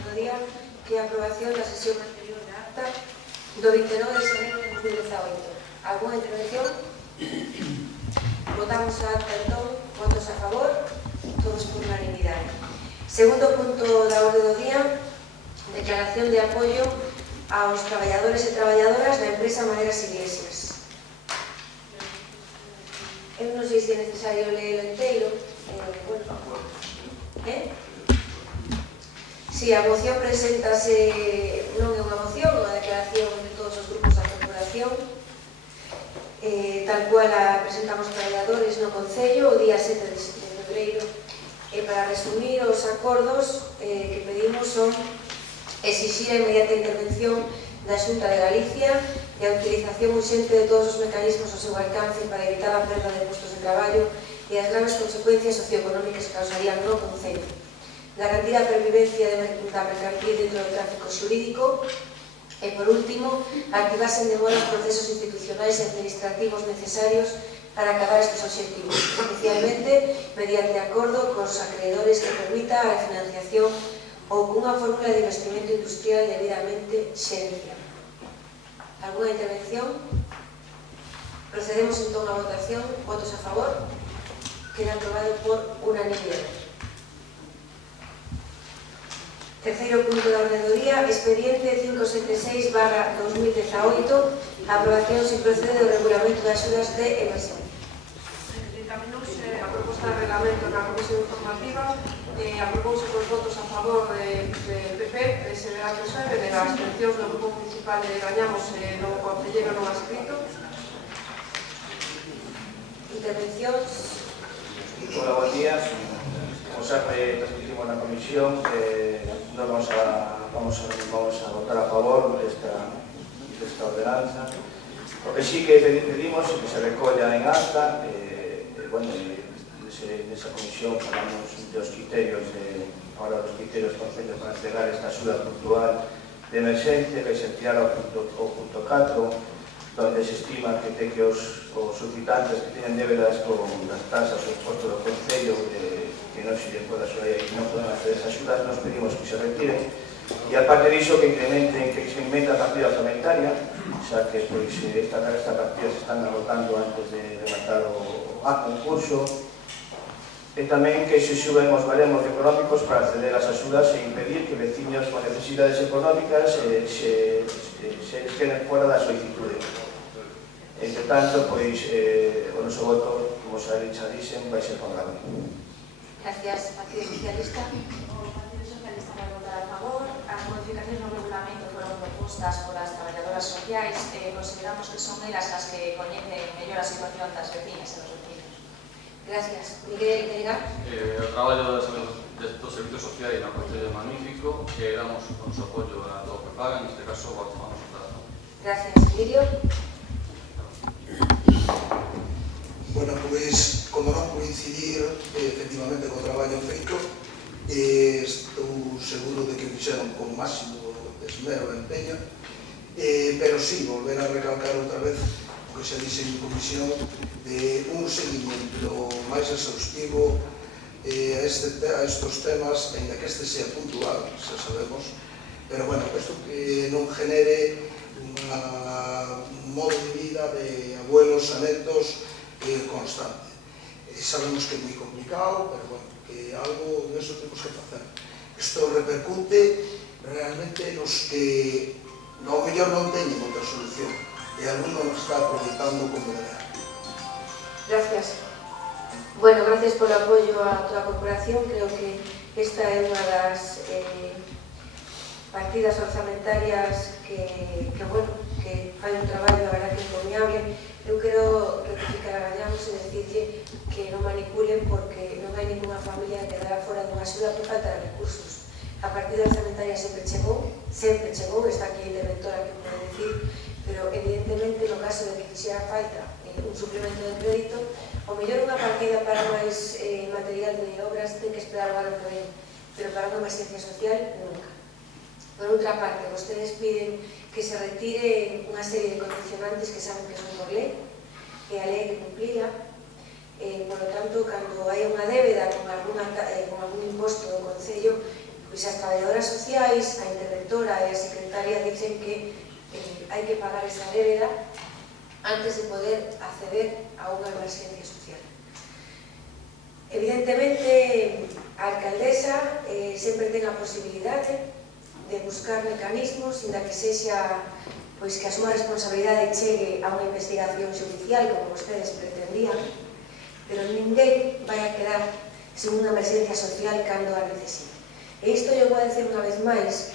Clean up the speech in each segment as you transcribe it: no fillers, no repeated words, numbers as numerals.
do día, que é a aprobación da sesión anterior da acta do 29 de xaneiro de 2018. Alguna intervención? Votamos a acta, entón, votos a favor, todos por unanimidade. Segundo punto da orde do día, declaración de apoio aos traballadores e traballadoras da empresa Maneras Iglesias. Eu non sei se é necesario ler o inteiro. Si, a moción preséntase, non é unha moción, é unha declaración de todos os grupos da corporación, tal cual a presentamos traballadores no Concello o día 7 de febreiro. Para resumir, os acordos que pedimos son exixir a inmediata intervención da Xunta de Galicia e a utilización urxente de todos os mecanismos ao seu alcance para evitar a perda de postos de traballo e as graves consecuencias socioeconómicas que causarían no Concello. Garantir a pervivencia da mercantil dentro do tráfico xurídico e, por último, activarse en demora os procesos institucionais e administrativos necesarios para acabar estes obxectivos, especialmente mediante acordo cos acreedores que permita a refinanciación ou cunha fórmula de investimento industrial debidamente xerenciada. Alguna intervención? Procedemos entón a votación. Votos a favor? Queda aprobado por unanimidade. Terceiro punto da orde do día, expediente 576/2018, aprobación sin procede do regulamento de axudas de emerxencia. Dictaminouse a proposta de reglamento na Comisión Informativa, aprobouse por votos a favor de PP, SDA que sobe, de as abstencións do grupo municipal de Gañamos no concelleiro non adscrito. Intervencións. Hola, buen día. Como sempre, transmitimos na comisión que non vamos a votar a favor desta ordenanza. O que sí que pedimos é que se recolla en acta, nesa comisión falamos dos criterios ahora dos criterios concellos para entregar esta axuda puntual de emerxencia, que se tirar ao punto 4, donde se estima que os suscitantes que teñen débedas con as tasas ou impostos do concello que non se lle poda axudar e que non poden acceder a axudas, nos pedimos que se retiren. E aparte diso, que se incrementa a partida orzamentaria, xa que estas partidas se están agotando antes de rematar o concurso, e tamén que se suben os baremos económicos para acceder ás axudas e impedir que veciños con necesidades económicas se queden fora da solicitude. Entre tanto, o noso voto, como xa dixen, vai ser favorable. Gracias. Partido Socialista. O Partido Socialista vai votar a favor. As modificacións no regulamento foron propostas por as traballadoras sociais e consideramos que son elas as que coñecen mellor a situación das veciñas e dos vecinos. Gracias. Miguel Telega. O traballo dos servizos sociais no Concello é magnífico e damos o noso apoio a todo o que pagan, neste caso vamos a votar. Gracias. Lirio. Bueno, pois, como non coincidir efectivamente co traballo feito, estou seguro de que o fixeron con máximo esmero e empeño, pero sí, volver a recalcar outra vez o que se dixe en comisión de un seguimento máis exhaustivo a estos temas, en que este sea puntual, xa sabemos, pero bueno, isto que non genere un modo de vida de abuelos a netos constante. Sabemos que é moi complicado, pero bueno, que algo de eso temos que facer. Isto repercute realmente nos que ao mellor non teñen outra solución e algún non está aproveitando como deber. Gracias. Bueno, gracias polo apoio a toda a corporación. Creo que esta é unha das partidas orzamentarias que fai un traballo, a verdad, que encomiable. Eu quero rectificar a Gañamos e decirlle que non manipulen, porque non hai ninguna familia que quedará fora dunha axuda por falta de recursos. A partida orzamentaria sempre chegou, está aquí a interventora que pode decir, pero evidentemente no caso de que fixera falta un suplemento de crédito, o mellor unha partida para máis material de obras ten que esperar o ano que ven, pero para unha emergencia social nunca. Por outra parte, vostedes piden que se retire unha serie de condicionantes que saben que son por lei, e a lei hai que cumplila. Por lo tanto, cando hai unha débeda con algún imposto do Concello, Pois as traballadoras sociais, a interventora e a secretaria dicen que hai que pagar esa débeda antes de poder acceder a unha emergencia social. Evidentemente, a alcaldesa sempre ten a posibilidade de buscar mecanismos, inda que sexa pois que a súa responsabilidade chegue a unha investigación judicial como vostedes pretendían, pero ninguén vai a quedar sen unha emergencia social cando a necesite. E isto eu vou a decir unha vez máis,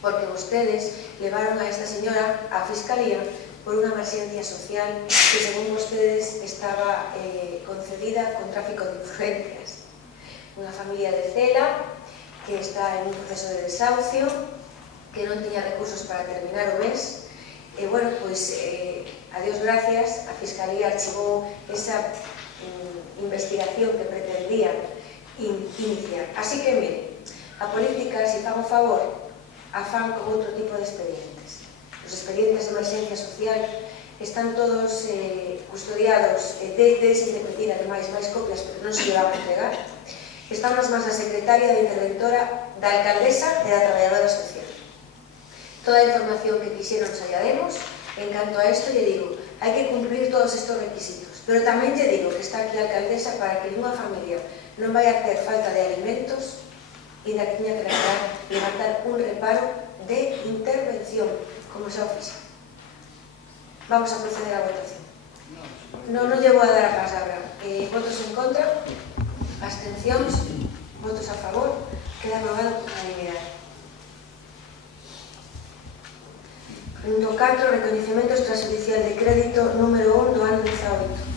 porque vostedes levaron a esta señora á Fiscalía por unha emergencia social que, según vostedes, estaba concedida con tráfico de influencias. Unha familia de Cela que está en un proceso de desahucio, que non tiña recursos para terminar o mes, e, bueno, pois, a Dios gracias, a Fiscalía archivou esa investigación que pretendía iniciar. Así que, mire, a política, se fan o favor, a fan con outro tipo de expedientes. Os expedientes de emergencia social están todos custodiados, desen de pedir, ademais, máis copias, porque non se lle van a entregar. Están nas mans da secretaria, da interventora, da alcaldesa e da traballadora social. Toda a información que quixeron xa lla demos. En canto a isto, lle digo, hai que cumplir todos estes requisitos. Pero tamén lle digo que está aquí a alcaldesa para que nunha familia non vai a ter falta de alimentos e da que tiña que levantar un reparo de intervención, como xa o fixa. Vamos a proceder á votación. Non lle vou a dar a palabra. Votos en contra, abstencións, votos a favor, queda aprobado por unanimidade. Punto 4, recoñecemento extrajudicial de crédito número 1 do ano 18.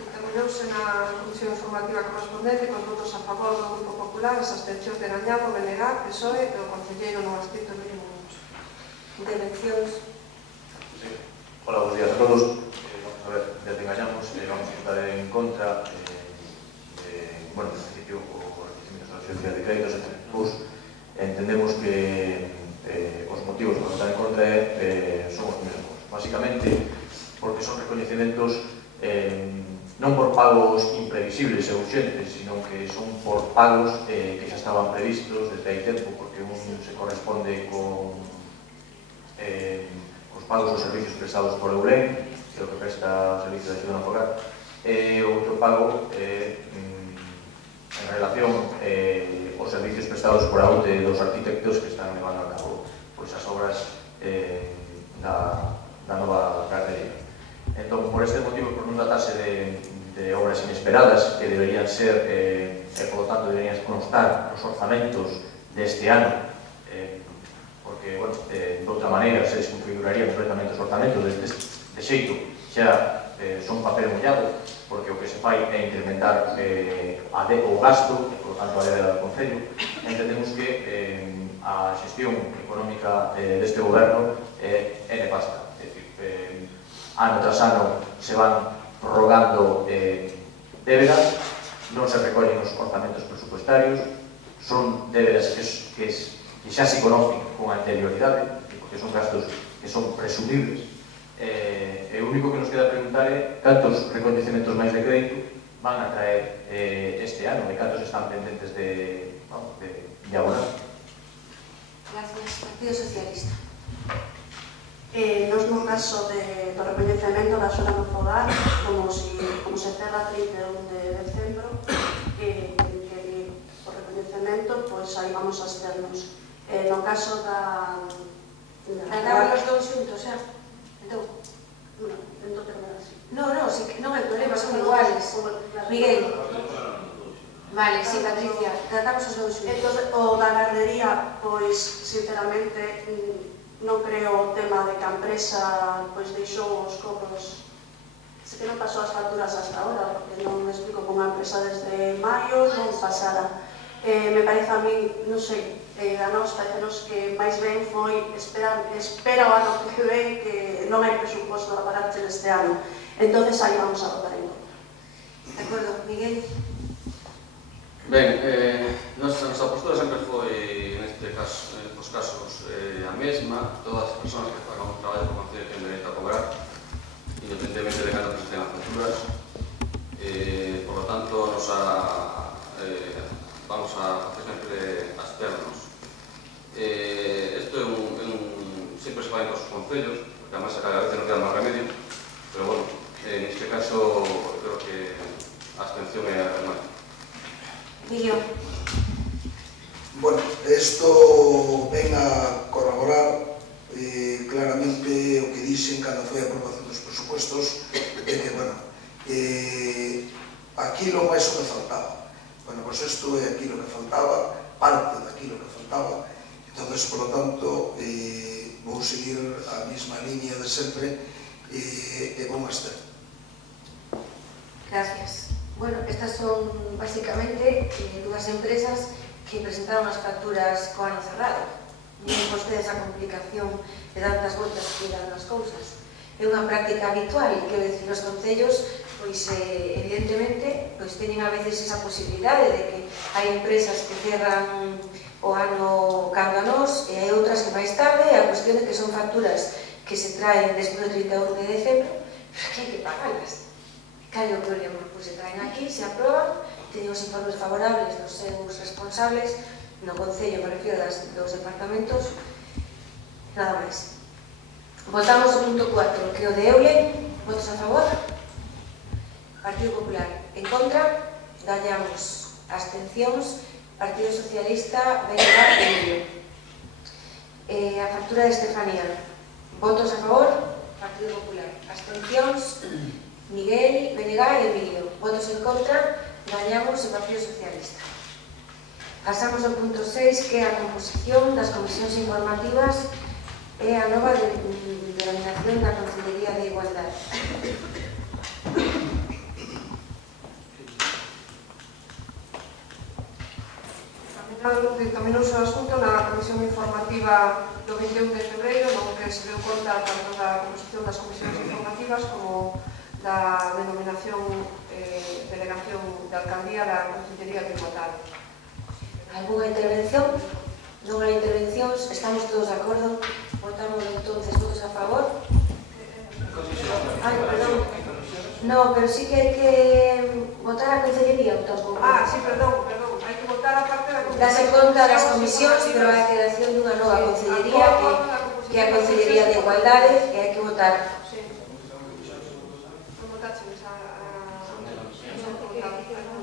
Examinou-se na Comisión Informativa correspondente con votos a favor do Grupo Popular, as abstencións de Gañado, Benegar, PSOE e o concelleiro non adscrito Luis Muñoz. Intervencións. Sí. Hola, buenos días a todos. Vamos a ver, desde Gañamos vamos a votar en contra bueno, en principio, o requisimientos da Xencia de Créditos entendemos que os motivos para votar en contra son os mesmos. Básicamente, porque son recoñecementos non por pagos imprevisibles e urgentes, sino que son por pagos que xa estaban previstos desde hai tempo, porque un se corresponde con os pagos dos servicios prestados por Eurén, que é o que presta o servicio de axuda no fogar, e outro pago en relación aos servicios prestados por a UTE dos arquitectos que están levando a cabo as obras da nova carretería. Entón, por este motivo, por non tratarse de obras inesperadas que deberían ser, e por lo tanto deberían constar nos orzamentos deste ano, porque, bueno, de outra maneira se desconfiguraría completamente os orzamentos de xeito, xa son papel mollado, porque o que se fai é incrementar o gasto, e, por lo tanto, a débeda do Concello. Entendemos que a xestión económica deste goberno é nefasta. É dicir, ano tras ano se van prorrogando débedas, non se recollen os orzamentos presupuestarios, son débedas que xa se conocen con anterioridade, porque son gastos que son presumibles. O único que nos queda preguntar é cantos recoñecementos máis de crédito van a traer este ano e cantos están pendentes de abonar. Gracias. Partido Socialista. Nos no caso do recoñecemento da axuda no fogar, como se cerra 31 de decembro, que o recoñecemento, pois aí vamos a absternos. No caso da... Trataban os dous xuntos, xa? Entón? Non terminar así. Non hai problema, son iguales. Miguel. Vale, sí, Patricia, tratamos os dous xuntos. Entón, o da gardería, pois, sinceramente, non creo o tema de que a empresa deixou os cobros, se que non pasou as facturas hasta ahora, porque non me explico como a empresa desde maio non pasara. Me parece a mí, non sei, a nós parecenos que máis ben foi espera o ano que ven, que non hai presuposto para pagarche neste ano. Entonces aí vamos a votar en contra. De acordo, Miguel. Ben, nosa postura sempre foi, nestes casos, a mesma. Todas as persoas que fagan un traballo por Concello ten dereito a cobrar, independentemente de canto que estén as facturas. Por lo tanto, a nosa facer sempre as ternos. Isto é sempre se vai en todos os concellos, porque además cada vez non queda máis remedio, pero bueno, neste caso creo que a abstención é a normal. Miguel. Bueno, isto ven a corroborar claramente o que dixen cando foi a aprobación dos presupuestos, de que, bueno, aquilo máis o que faltaba. Bueno, pois isto é aquilo que faltaba, parte daquilo que faltaba, entonces, por lo tanto, vou seguir a mesma línea de sempre e vou máster. Gracias. Bueno, estas son basicamente dúas empresas que presentaron as facturas co ano cerrado. Miren vostedes a complicación de tantas voltas que dan as cousas. É unha práctica habitual, quero dicir, os concellos, pois, evidentemente, pois teñen a veces esa posibilidade de que hai empresas que cerran o ano cando a nós e hai outras que máis tarde, a cuestión é que son facturas que se traen despois do 31 de decembro, pero que hai que pagalas. Cal é o problema? Pois se traen aquí, se aproban, teñen os informes favorables dos seus responsables, no Concello, me refiero dos departamentos, nada máis. Votamos o punto 4, que é o de Eulen. Votos a favor? Partido Popular. En contra? Gañamos. Abstencións. Partido Socialista, BNG e Emilio. A factura de Estefanía. Votos a favor? Partido Popular. Abstencións. Miguel, BNG e Emilio. Votos en contra? Gañamos o Partido Socialista. Pasamos ao punto 6, que é a composición das comisións informativas e a nova denominación da Consellería de Igualdade. Dictaminouse o asunto na comisión informativa do 21 de febreiro, no que se deu conta tanto da composición das comisións informativas como da denominación delegación de alcaldía da Consellería de Igualdade. Alguna intervención? Non hai intervencións, estamos todos de acordo. Votamos entonces votos a favor. Ai, perdón. No, pero sí que hai que votar a Consellería ou tampouco. Sí, perdón. Hai que votar a parte da comisión. Dase conta das comisións, pero a creación dunha nova Consellería, que é a Consellería de Igualdade, e hai que votar.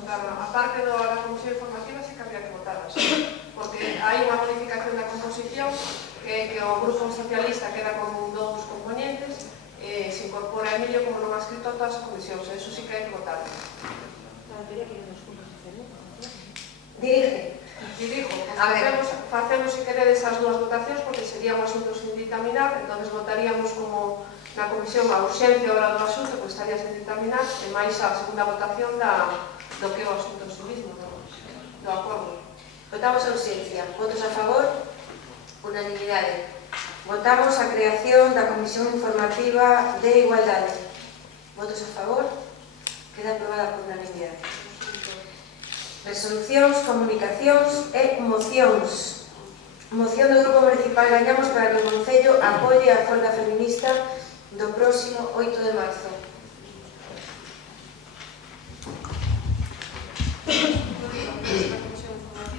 A parte da comisión informativa sí que había que votarlas, porque hai unha modificación da composición que o Grupo Socialista queda con dous componentes, se incorpora Emilio como non ha escrito todas as comisións, eso sí que hai que votar. Dirige. Dirijo, facemos se queredes as dúas votacións porque sería un asunto sin ditaminar, entonces votaríamos como na comisión a urxencia hora do asunto, pois estaría sin ditaminar, e máis a segunda votación do que é o asunto en sí mismo, do acordo. Votamos a urxencia. Votos a favor? Unanimidade. Votamos a creación da Comisión Informativa de Igualdade. Votos a favor? Queda aprobada por unanimidade. Resolucións, comunicacións e mocións. Moción do Grupo Municipal Gañamos para que o Concello apoie a folga feminista do próximo 8 de marzo.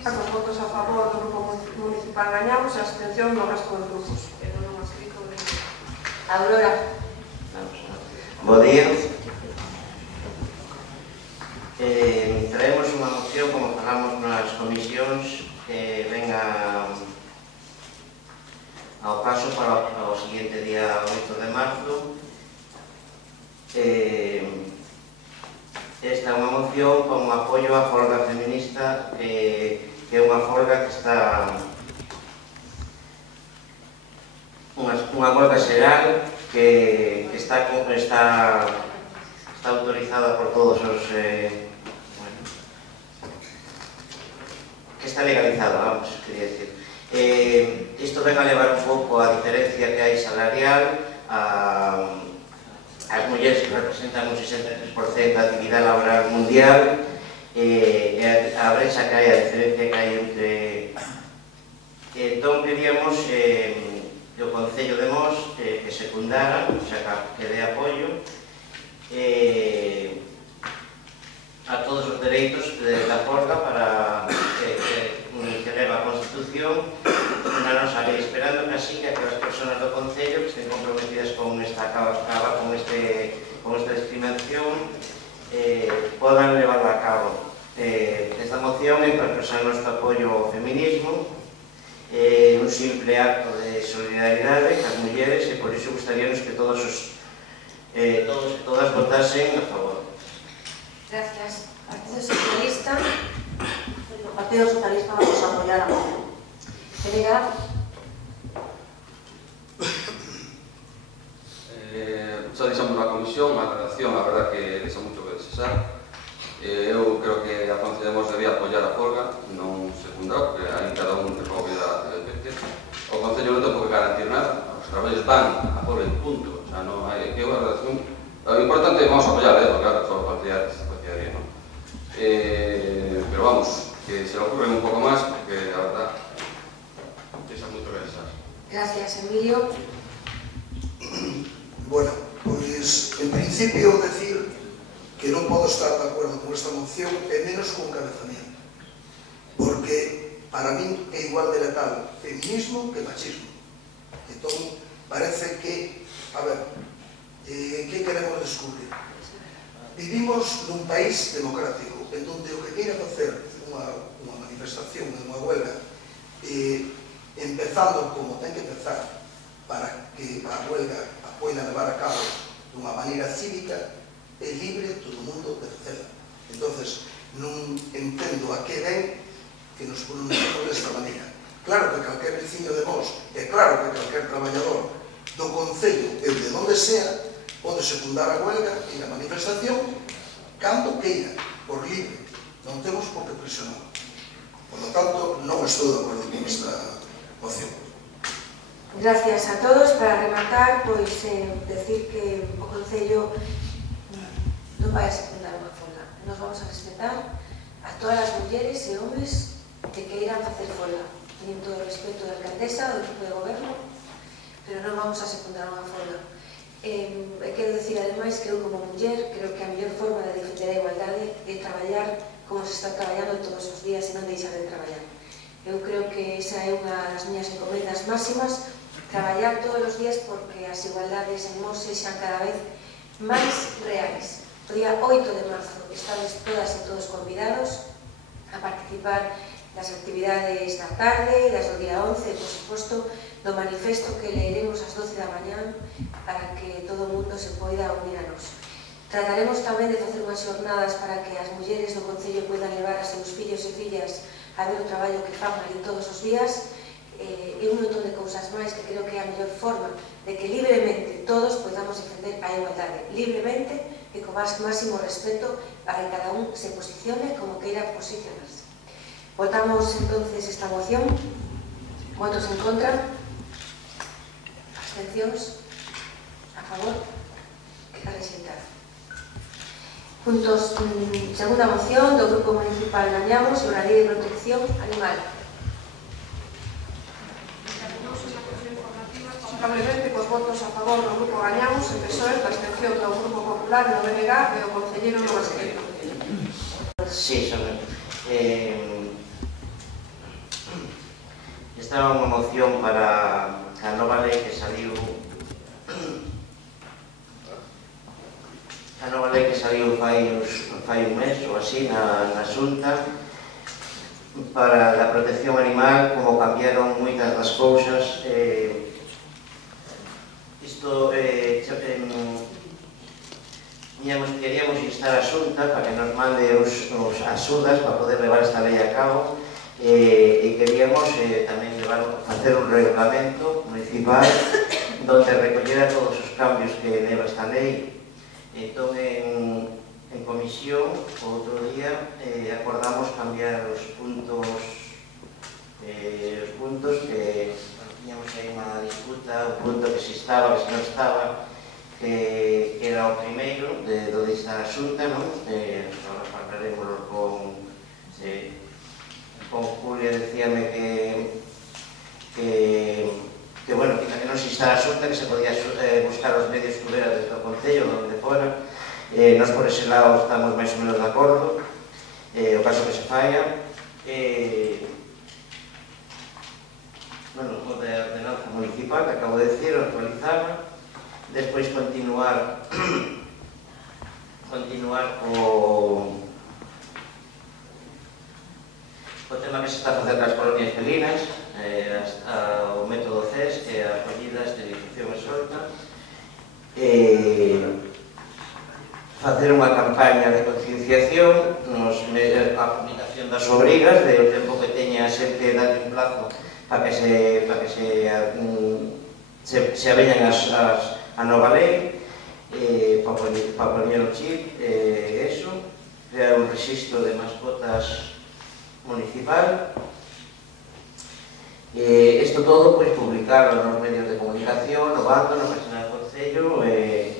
Con votos a favor do Grupo Municipal Gañamos e a abstención no resto dos grupos. Pero non ha escrito de... Aurora. Bo día. Traemos unha moción, como falamos nas comisións, que ven ao paso para o seguinte día 8 de marzo. Esta é unha moción como apoio á folga feminista, que é unha folga que está unha folga xeral que está autorizada por todos os que está legalizada, vamos, quería decir. Isto ven a levar un pouco a diferencia que hai salarial. As mulleres que representan un 63% da actividade laboral mundial, e a brecha que hai, a diferencia que hai entre... Entón, queríamos que o Concello de Mos que secundara, o sea, que dé apoio a todos os dereitos esperando que así que aquelas persoas do Concello que estén comprometidas con acabar con esta discriminación podan levarla a cabo. Esta moción é para expresar o noso apoio ao feminismo, un simple acto de solidaridade as mulleres e por iso gustaríamos que todos e todas votasen a favor. Gracias. Partido Socialista. O Partido Socialista vamos a apoiar a moción. Delegado. Xa deixamos a comisión, a redacción, a verdad que deixa moito que desexar. Eu creo que a Concello de Mos debía apoiar a folga, non secundar, porque aí cada un recoge da PP. O Concello non ten por que garantir nada, os traballos van a folga en punto, o sea, non hai que unha redacción. O importante é que vamos a apoiar, claro, só partidaría, non? Pero vamos, que se lo ocurren un pouco máis, porque a verdad deixa moito que desexar. Gracias, Emilio. Bueno, pois, en principio, decir que non podo estar de acordo con esta moción e menos con cabezamiento, porque para min é igual de letal feminismo que machismo. Entón, parece que, a ver, que queremos descubrir? Vivimos nun país democrático, en donde o que queira facer unha manifestación, unha huelga, empezando como ten que empezar, para que a huelga a poida levar a cabo dunha maneira cívica, é libre todo o mundo de facela. Entonces, non entendo a que ven que nos pronunciamos desta maneira. Claro que calquer veciño de Mos, e claro que calquer traballador do Concello e de onde sea, pode secundar a huelga e a manifestación cando queira, por libre. Non temos por que presionar. Por lo tanto, non estou de acordo con esta moción. Gracias a todos. Para rematar, pois, decir que o Concello non vai a secundar unha folga. Nos vamos a respetar a todas as mulleres e homes que queiran facer folga. Teñen todo o respeto da alcaldesa, do equipo de goberno, pero non vamos a secundar unha folga. Quero dicir, ademais, que eu como muller creo que a mellor forma de defender a igualdade é traballar como se está traballando todos os días e non deixar de traballar. Eu creo que esa é unha das miñas encomendas máximas, traballar todos os días porque as igualdades en Mos sexan cada vez máis reais. O día 8 de marzo estades todas e todos convidados a participar das actividades da tarde, das do día 11, por suposto, do manifesto que leeremos ás 12 da mañán para que todo o mundo se poida unir a nos. Trataremos tamén de facer unhas xornadas para que as mulleres do Concello poidan levar a seus fillos e fillas a ver o traballo que fan ali todos os días e un montón de cousas máis que creo que é a mellor forma de que libremente todos podamos defender a igualdade, libremente e con máximo respeto para que cada un se posicione como queira posicionarse. Votamos entonces esta moción. Votos en contra, abstencións, a favor, queda rexeitada. Puntos, segunda moción do Grupo Municipal Gañamos sobre a Lei de Protección Animal. Simplemente, cos votos a favor do Grupo Gañamos, en PSOE, a abstención do Grupo Popular, do BNG e do Concelleiro non escrito. Sí, esta é unha moción para a nova lei que saliu fai un mes ou así na Xunta para a protección animal, como cambiaron moitas das cousas. Isto queríamos instar a Xunta para que nos mande os axudas para poder levar esta lei a cabo e queríamos tamén facer un reglamento municipal donde recollera todos os cambios que leva esta lei. Entón, en comisión, outro día, acordamos cambiar os puntos que tiñamos aí unha disputa, o punto que se estaba, que se non estaba, que era o primeiro de onde está a Xunta, non? Agora falaremos con Julia, decíame que bueno, que non se está a Xunta, que se podía buscar os medios que hubiera desde o Concello, donde fora. Nós por ese lado estamos máis ou menos de acordo, o caso que se falla. Bueno, o de ordenanza municipal, que acabo de decir, actualizarla, despois continuar o tema que se está a facer nas colonias felinas, o método CES, que é a acollida, esterilización e solta, facer unha campaña de concienciación, a publicación das obrigas, do tempo que teña a xente darle un plazo para que se aveñan a nova lei, para poñer o chip, crear un registro de mascotas municipal. Isto todo, publicarlo nos medios de comunicación, no bando, na página do Concello,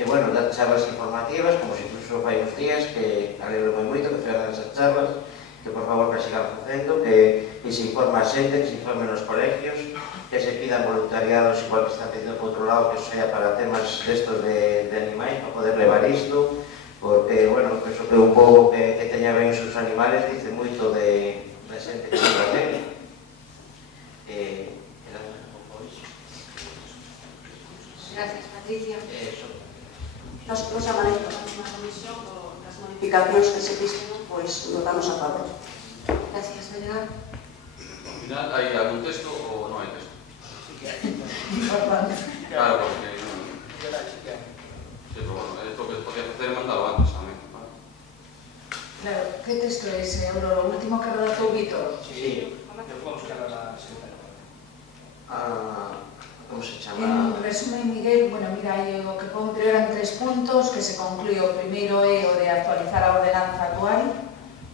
bueno, dar charlas informativas, como se incluso fai uns días, que alegro moito que fegan esas charlas, que por favor que sigan facendo, que se informa a xente, que se informe nos colegios, que se pidan voluntariados, igual que está pedindo por outro lado, que sea para temas destos de animais, para poder levar isto, porque, bueno, penso que un pouco que teña ben os seus animales dice moito de xente que se va a ter. Gracias, Patricia. Nos chamaremos a unha comisión con as modificacións que se fixeron, pois votamos a favor. Gracias, Belén. Al final, hai algún texto ou non hai texto? Claro, porque... Sí, pero bueno, esto que podía facer é mandalo antes tamén. Claro, que texto é ese, Aurora? O último que redactou Vítor? Sí. Como se chama? En resumen, Miguel, bueno, mira, o que pon primeiro eran 3 puntos, que se conclúe. O primeiro é o de actualizar a ordenanza actual,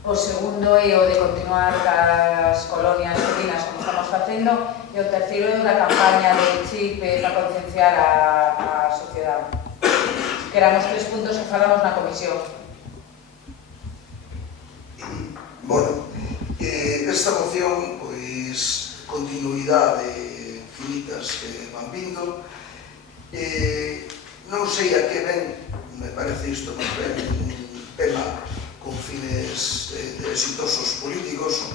o segundo é o de continuar as colonias felinas como estamos facendo, e o terceiro é o da campaña de chip para concienciar a sociedade. Que eran os 3 puntos que falamos na comisión. Bueno, esta moción, pois, continuidade infinitas que van vindo. Non sei a que ven, me parece isto máis ben un tema con fines exitosos políticos,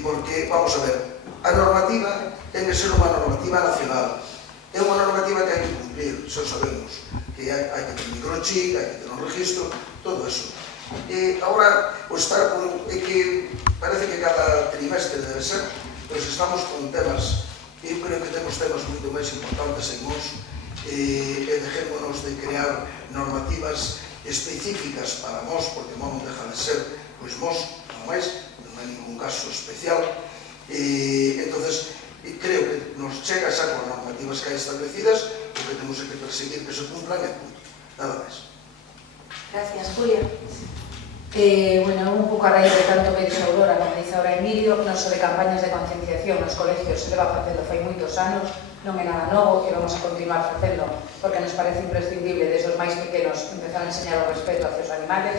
porque, vamos a ver, a normativa ten que ser unha normativa nacional. É unha normativa que hai que cumplir, xa sabemos, que hai que ter microchip, hai que ter un registro, todo eso. Agora, o estar con... é que parece que cada trimestre debe ser, pero se estamos con temas... Eu creo que temos temas moito máis importantes en nós e dejémonos de crear normativas específicas para nós, porque non deja de ser, pois nós, non máis, non hai ningún caso especial. Entonces, creo que nos chega xa con normativas que hai establecidas, o que temos que perseguir que se cumplan e punto. Nada máis. Gracias, Julia. Bueno, un pouco a raíz de tanto que dixe Aurora, como dice ahora Emilio, non sobre campañas de concienciación nos colegios se leva facendo fai moitos anos, non é nada novo, que vamos a continuar facendo, porque nos parece imprescindible desde os máis pequenos empezar a enseñar o respeto hacia os animales.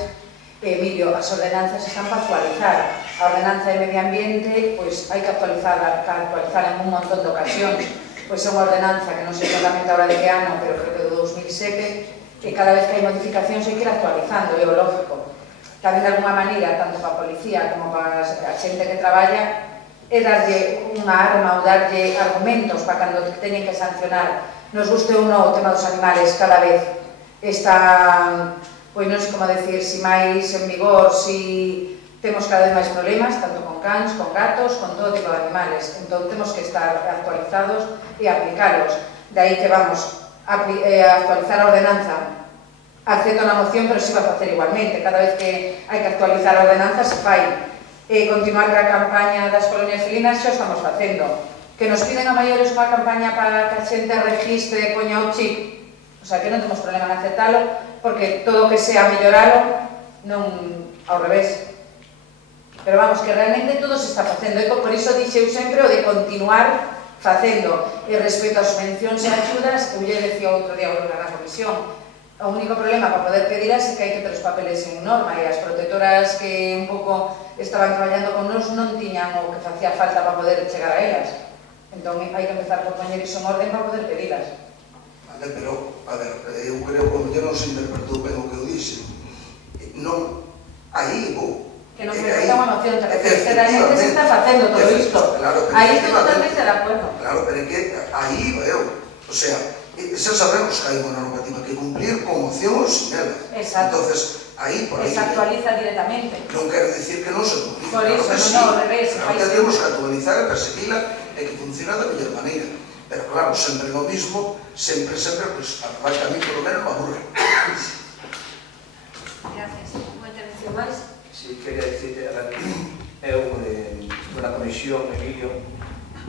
Emilio, as ordenanzas están para actualizar. A ordenanza de medio ambiente, pois hai que actualizar en un montón de ocasións. Pois é unha ordenanza que non sei exactamente ahora de que ano, pero creo que do 2007, que cada vez que hai modificacións hai que ir actualizando, é o lógico. Tamén de alguma maneira, tanto para a policía como para a xente que traballa, é darlle unha arma ou darlle argumentos para cando teñen que sancionar. Nos guste ou non o tema dos animales, cada vez está, pois non sei como decir, si máis en vigor, si temos cada vez máis problemas, tanto con cans, con gatos, con todo tipo de animales. Entón temos que estar actualizados e aplicalos. De aí que vamos a actualizar a ordenanza. Acepto na moción, pero se va a facer igualmente. Cada vez que hai que actualizar a ordenanza se fai. Continuar ca campaña das colonias felinas xa estamos facendo. Que nos piden a maiores unha campaña para que a xente registre e poña o chip. O sea, que non temos problema en aceptalo, porque todo o que sea melloralo, non ao revés. Pero vamos, que realmente todo se está facendo. E por iso dixeu sempre o de continuar facendo. E respecto ás subvencións e axudas, eu lle decía outro día na comisión, o único problema para poder pedilas é que hai que ter os papeles en norma, e as protectoras que un pouco estaban traballando con nos non tiñan o que facía falta para poder chegar a elas. Entón hai que empezar por poñer iso en orden para poder pedilas. Vale, pero, a ver, eu creo que eu non se interpretou ben o que eu dixen. Non, aí vou. que nos resulta unha noción, te refieres que realmente se está facendo todo isto. Aí estou totalmente de acuerdo. Claro, pero é que aí iba eu. O sea, xa sabemos que hai unha normativa que cumplir con opción ou sin ela. Exacto. Entonces, aí, por aí... Se actualiza directamente. Non quero dicir que non se cumplir. Por iso, non, ao revés. Claro que temos que actualizar e perseguila e que funciona da mellor maneira. Pero claro, sempre no mismo, sempre, pues, a verdade que a mí, por lo menos, me aburre. Gracias. Unha intervención máis? Si, quería dicirte, eu estuve na comisión, Emilio,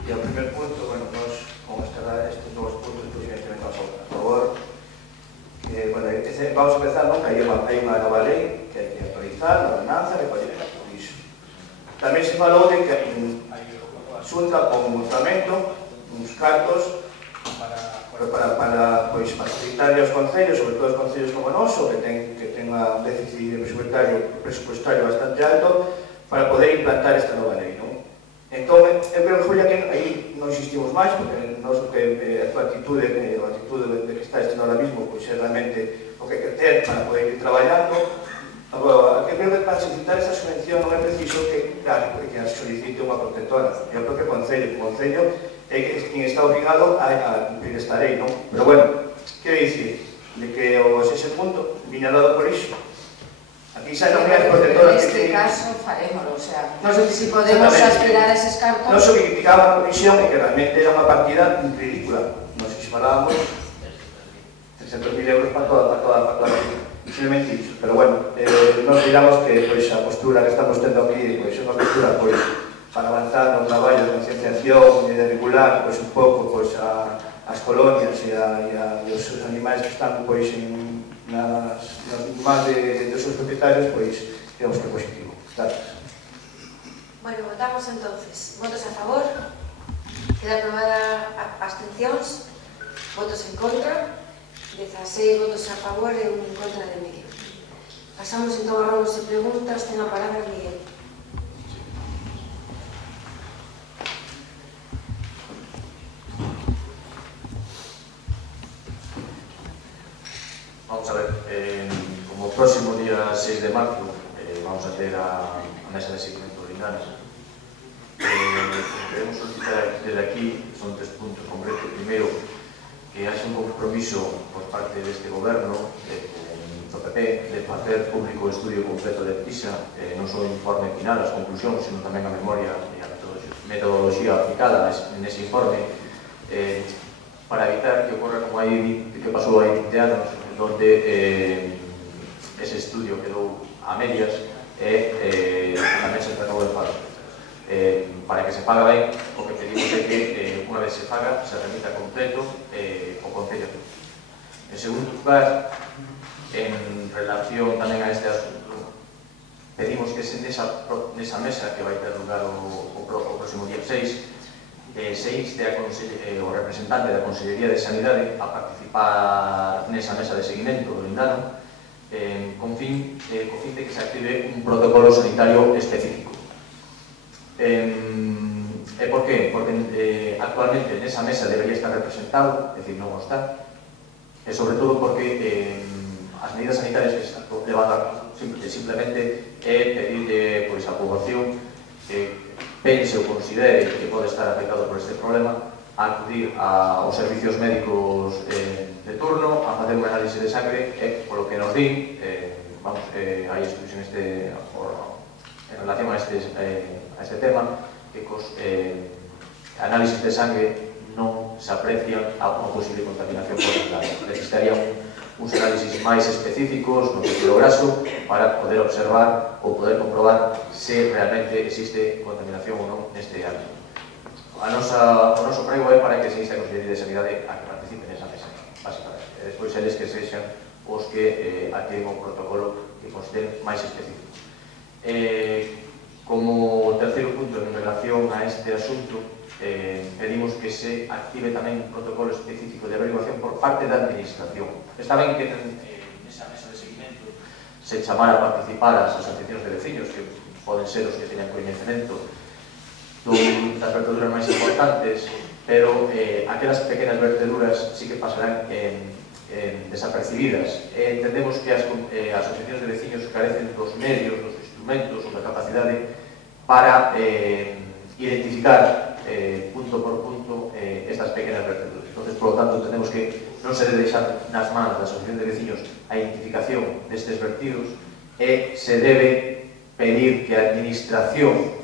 e ao primer punto, bueno, nós, con estes dous puntos, pues, evidentemente, vamos a favor. Bueno, vamos a empezar, non? Que hai unha nova lei que hai que actualizar, a ordenanza, e coller por iso. Tamén se falou de que hai unha asunta con un orzamento, uns cartos, para facilitar aos concellos, sobre todo os concellos como noso, que ten un déficit presupuestario bastante alto, para poder implantar esta nova lei, non? Entón, eu creo, Julia, que aí non insistimos máis, porque a tua actitude, a actitude de que está ahora mismo, pois é realmente o que hai que ter para poder ir traballando. Agora, que creo que para solicitar esta subvención non é preciso que a solicite unha protectora, é o propio Concello é quien está obligado a cumplir esta lei, non? Pero bueno, quero dicir, de que ese punto viña dado por iso. Aquí xa non é a protectora que... En este caso farémoslo, o sea, non sei se podemos aspirar a eses cartos... Non sei que criticaba a comisión e que realmente era unha partida ridícula. Non sei se falábamos 300.000 euros para toda a simplemente iso. Pero bueno, nos diramos que a postura que estamos tendo aquí é unha postura para avanzar no traballo de concienciación e de regular un pouco as colonias e os animais que están nas mans dos seus propietarios, digamos que é positivo. Gracias. Bueno, votamos entonces. Votos a favor? Queda aprobada abstencións? Votos en contra? 16 votos a favor e un en contra de Miguel. Pasamos entón a rondas de preguntas. Ten a palabra Miguel. Vamos a ver, como próximo día 6 de marzo vamos a ter a mesa de seguimento de Inanes. Queremos solicitar desde aquí, son 3 puntos concretos. Primeiro, que haxa un compromiso por parte deste goberno, do PP, de facer público o estudio completo de PISA, non só o informe final, as conclusións, sino tamén a memoria e a metodoloxía aplicada nese informe, para evitar que ocorra como que pasou hai 20 anos, donde ese estudio quedou a medias e tamén se tratou de falso. Para que se paga ben, o que pedimos é que unha vez se paga, se remita completo o Concello. En segundo lugar, en relación tamén a este asunto, pedimos que nesa mesa que vai ter lugar o próximo día 6, se inste o representante da Consellería de Sanidade a participar nesa mesa de seguimento do Indano con fin de que se active un protocolo sanitario específico. E por qué? Porque actualmente nesa mesa debería estar representado, é dicir, non o está, e sobre todo porque as medidas sanitarias que se están levando a cabo simplemente é pedirle a poboación que pense ou considere que pode estar afectado por este problema a acudir aos servicios médicos de turno, a facer unha análise de sangre e, polo que nos di, hai estudios en relación a este tema, que cos análisis de sangre non se aprecian a unha posible contaminación por el aire. Necesitaría uns análisis máis específicos no tejido graso para poder observar ou poder comprobar se realmente existe contaminación ou non neste ámbito. O noso prego é para que se inste a Consellería de Sanidade a que participe nesa mesa, básicamente. E despois eles que sexan os que activen un protocolo que consideren máis específico. Como terceiro punto en relación a este asunto, pedimos que se active tamén un protocolo específico de averiguación por parte da Administración. Está ben que nesa mesa de seguimento se chamara a participar as asociacións de veciños, que poden ser os que teñan coñecemento das verteduras máis importantes, pero aquelas pequenas verteduras sí que pasarán desapercibidas. Entendemos que as asociacións de veciños carecen dos medios, dos instrumentos ou da capacidade para identificar punto por punto estas pequenas verteduras. Entonces, por lo tanto, tenemos que non se debe deixar nas mans da Asociación de Veciños a identificación destes vertidos e se debe pedir que a Administración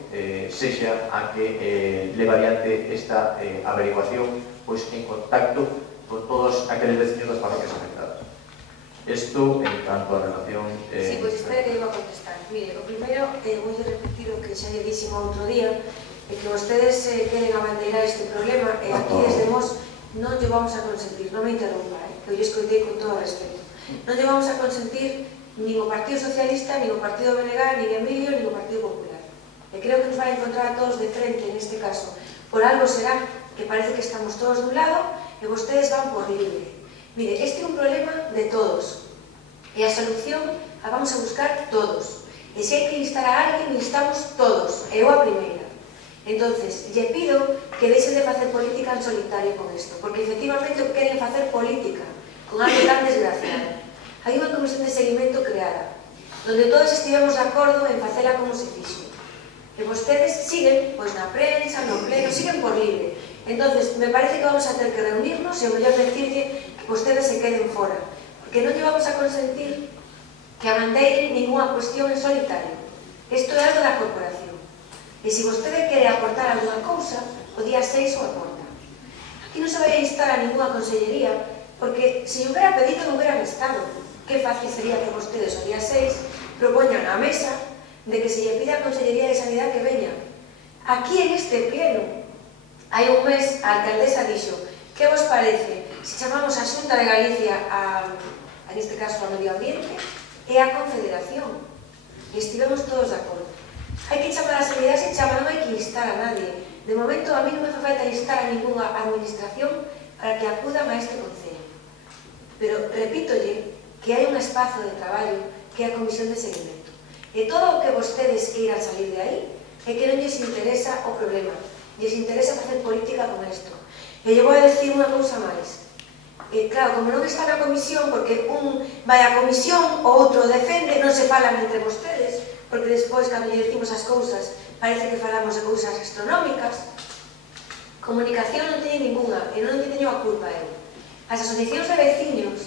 sexa a que leva adiante esta averiguación pois en contacto con todos aqueles veciños das parroquias afectadas. Isto en canto a relación... Sí, pois espera que iba a contestar. Mire, o primeiro, vou repetir o que xa lle diximo outro día, é que vostedes queren abandeirar este problema e aquí desde Mos non lle vamos a consentir, non me interrompa, que eu lle escoitei con todo o respeto. Non lle vamos a consentir nin o Partido Socialista, nin o Partido BNG, nin Emilio, nin o Partido Popular. E creo que nos vai a encontrar a todos de frente neste caso. Por algo será que parece que estamos todos dun lado e vostedes van por libre. Mire, este é un problema de todos e a solución a vamos a buscar todos. E se hai que instar a alguén, instamos todos, eu a primeira. Entonces, lle pido que deixen de facer política en solitario con isto, porque efectivamente queren facer política con algo tan desgraciado. Hai unha comisión de seguimento creada, donde todos estivemos de acordo en facela como se fixo. E vostedes siguen, pois na prensa, no pleno, siguen por libre. Entonces, me parece que vamos a ter que reunirnos e o mellor decirlle que vostedes se queden fora, porque non lle vamos a consentir que abandeiren ninguna cuestión en solitario. Isto é algo da corporación. E se vostede quere aportar alguna cousa, o día 6 o aporta. Aquí non se vai a instar a ninguna consellería, porque se lle hubiera pedido non hubieran estado. Que fácil sería que vostedes o día 6 propoñan a mesa de que se lle pide a Consellería de Sanidade que veña. Aquí en este pleno, hai un mes, a alcaldesa dixo: que vos parece se chamamos a Xunta de Galicia en este caso a Medio Ambiente e a Confederación? E estivemos todos de acordo. Hai que chamar a sanidade, se chama, non hai que instar a nadie. De momento, a mí non me fa falta instar a ninguna administración para que acudan a este concello. Pero, repítolle, que hai un espazo de traballo que é a Comisión de Seguimento. E todo o que vostedes queiran salir de aí é que non lles interesa o problema. Lles interesa facer política con isto. E lle vou a decir unha cousa máis. Claro, como non está na comisión, porque un vai á comisión, o outro defende, non se falan entre vostedes, porque despois, cando lle decimos as cousas, parece que falamos de cousas astronómicas. Comunicación non teñe ninguna, e non teño a culpa eu. As asociacións de veciños,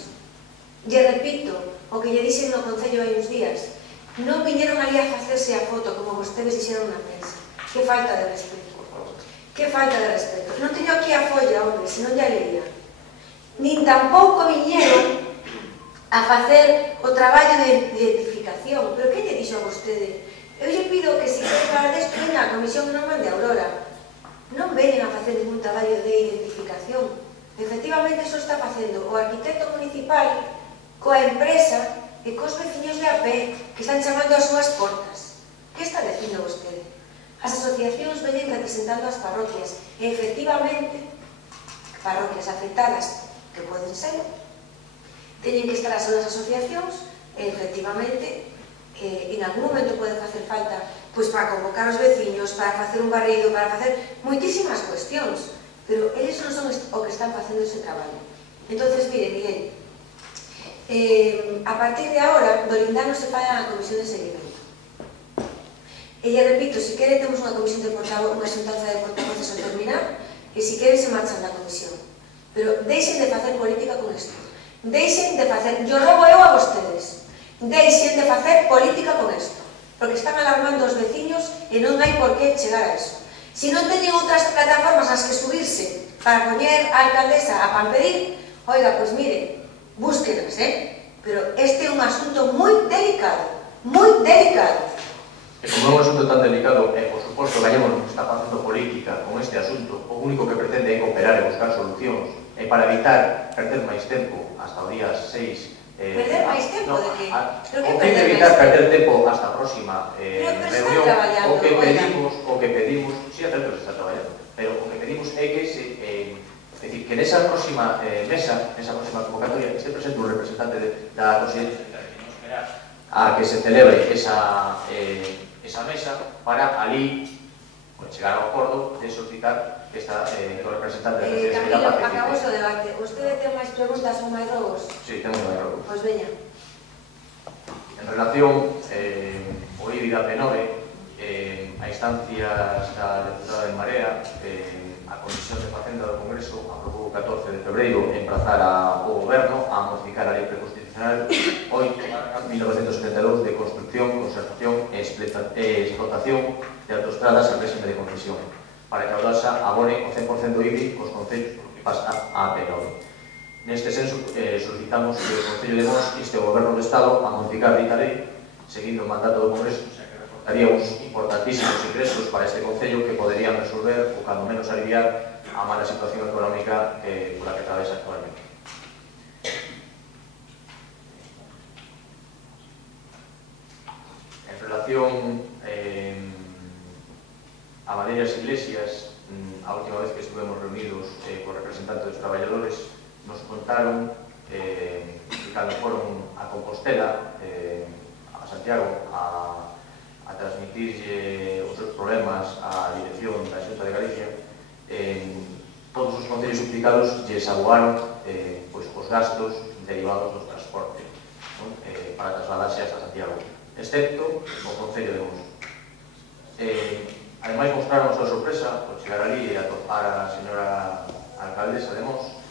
lle repito, o que lle dixen no Concello hai uns días, non viñeron ali a facerse a foto, como vostedes dixeron na prensa. Que falta de respeto. Que falta de respeto. Non teño aquí a folla, hombre, senón ya leía. Nin tampouco viñeron a facer o traballo de identificación. Pero que lle dixo a vostede? Eu lle pido que se quere falar desto, veña a comisión que non mande a Aurora. Non veñen a facer ningún traballo de identificación. Efectivamente, iso está facendo o arquitecto municipal coa empresa e cos veciños de a pé que están chamando as súas portas. Que está dicindo vostede? As asociacións veñen representando as parroquias e, efectivamente, parroquias afectadas que poden ser, teñen que estar as súas asociacións e, efectivamente, en algún momento pode facer falta pois para convocar os veciños, para facer un barrido, para facer moitísimas cuestións, pero eles non son o que están facendo ese traballo. Entonces, mire, Miguel, a partir de agora, do Lindano se falla a comisión de seguimento. E lle repito, se quere temos unha comisión de portavoz, unha xuntanza de portavoces ao terminar, e se quere se marchan da comisión. Pero deixen de facer política con isto. Deixen de facer, yo robo eu a vostedes, deixen de facer política con isto, porque están alarmando os veciños e non hai por que chegar a iso. Se non teñen outras plataformas as que subirse para poñer a alcaldesa a pampedir, oiga, pois mire, búsquenas, pero este é un asunto moi delicado, moi delicado. E como é un asunto tan delicado, por suposto, Gallego non está facendo política con este asunto, o único que pretende é cooperar e buscar solucións, e para evitar perder máis tempo hasta o día 6. Perder máis tempo de que? O que evitar perder tempo hasta a próxima reunión, o que pedimos, si é certo que se está traballando, pero o que pedimos é que se, é dicir, que nesa próxima mesa, nesa próxima convocatoria, este presente un representante da Consellería a que se celebre esa mesa para ali chegar ao acordo de solicitar que o representante da Consellería participe. Acabamos o debate. Vostede ten máis preguntas ou máis robos? Sí, temos máis robos. Pois veña. En relación ao IBI da P9, a instancias da deputada de Marea, a Comisión de Facenda do Congreso aprobou o 14 de febreiro emprazar ao Goberno a modificar a Lei Preconstitucional 8/1972 de Construcción, Conservación e Explotación de Autostradas en régimen de concesión, para que a Audasa abone o 100% do IBI cos concellos por que pasa a P9. Neste senso, solicitamos que o Concello de Mos inste ao Goberno do Estado a modificar dita lei, seguindo o mandato do Congreso, xa que reportaría uns importantísimos ingresos para este Concello que poderían resolver ou, cando menos, aliviar a mala situación económica pola que atravesa actualmente. En relación a Madeiras Iglesias, a última vez que estuvemos reunidos con representantes dos traballadores, nos contaron que cando foron a Compostela, a Santiago, a transmitirlle os seus problemas á dirección da Xunta de Galicia, todos os concellos implicados lles aboaron os gastos derivados do transporte para trasladarse hasta Santiago, excepto o Concello de Mos. Ademais, mostraron a súa sorpresa por chegar ali e atopar a señora alcaldesa de Mos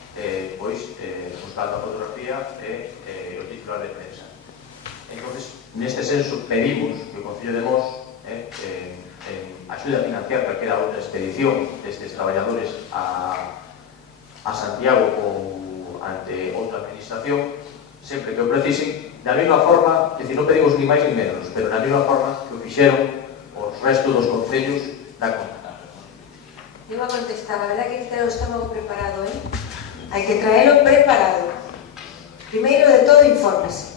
buscando a fotografía e o titular de prensa. Entón, neste senso, pedimos que o Concello de Mos axude a financiar calquera outra expedición destes traballadores a Santiago ou ante outra administración, sempre que o precisen, da mesma forma, que non pedimos ni máis ni menos, pero da mesma forma que o fixeron os restos dos concellos da Comunidade. Iba a contestar, a verdad que hay que traer o estómago preparado, Hai que traerlo preparado. Primeiro de todo, infórmese,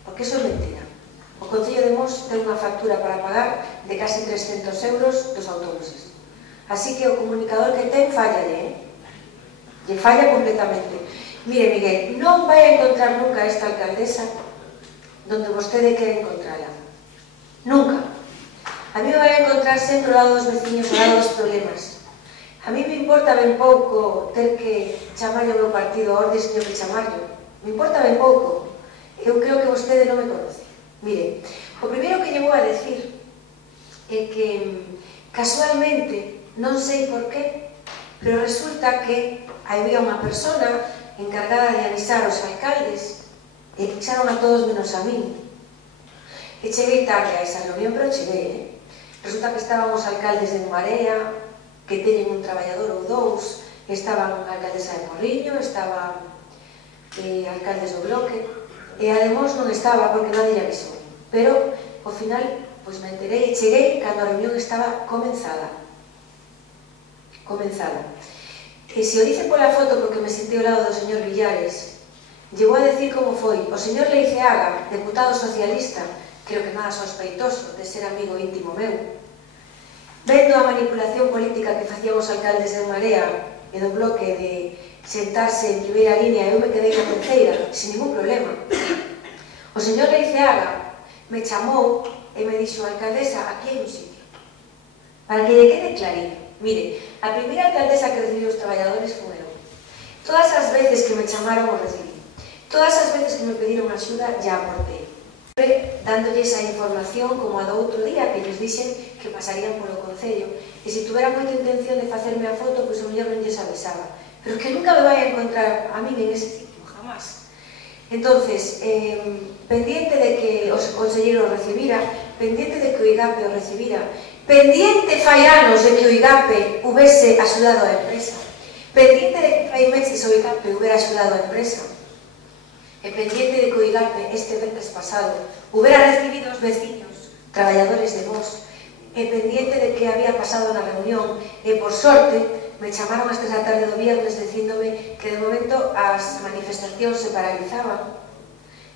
porque eso é mentira. O Concello de Mos ten unha factura para pagar de casi 300 euros dos autobuses. Así que o comunicador que ten, fallalle, lle falla completamente. Mire, Miguel, non vai a encontrar nunca esta alcaldesa donde vostede quere encontrala. Nunca. A mí me vai a encontrar sempre ao lado dos veciños, ao lado dos problemas. A mí me importa ben pouco ter que chamarlle ao meu partido a orde, señor, que chamarlo. Me importa ben pouco. Eu creo que vostede non me conoce. Mire, o primeiro que lle vou a decir é que, casualmente, non sei por qué, pero resulta que había unha persona encargada de avisar aos alcaldes e echaron a todos menos a min. E cheguei tarde a esa reunión, pero cheguei, Resulta que estaban os alcaldes de Marea, que teñen un traballador ou dous, estaban a alcaldesa de Porriño, estaban alcaldes do bloque, e ademais non estaba porque nadie lle avisou. Pero, ao final, pois me enterei e cheguei cando a reunión estaba comenzada. E se o dice pola foto porque me sentí ao lado do señor Villares, llegou a decir como foi. O señor Leiceaga, deputado socialista, creo que nada sospeitoso de ser amigo íntimo meu, vendo a manipulación política que facían os alcaldes de Marea e do bloque de sentarse en primeira línea, eu me quedei na terceira, sin ningún problema. O señor Leiceaga me chamou e me dixo: alcaldesa, aquí hai un sitio. Para que lle quede clarín. Mire, a primeira alcaldesa que recibiu os traballadores foi eu. Todas as veces que me chamaron o recibí. Todas as veces que me pediron axuda, ya aportei. Dándolles a información como a do outro día, que lles dixen que pasarían polo Concello, e se tuvera moita intención de facerme a foto, pois o mellor non lles avisaba, pero que nunca me vai a encontrar a mí en ese sitio, jamás. Entonces, pendiente de que o conselleiro o recibira, pendiente de que o IGAPE o recibira, pendiente fai anos de que o IGAPE hubese axudado a empresa, pendiente de que fai meses o IGAPE hubera axudado a empresa, e pendiente de que o IGAPE este venres pasado hubera recibido os veciños, traballadores de Mos, e pendiente de que había pasado na reunión, e por sorte me chamaron ás 3 da tarde do viernes dicíndome que de momento as manifestacións se paralizaban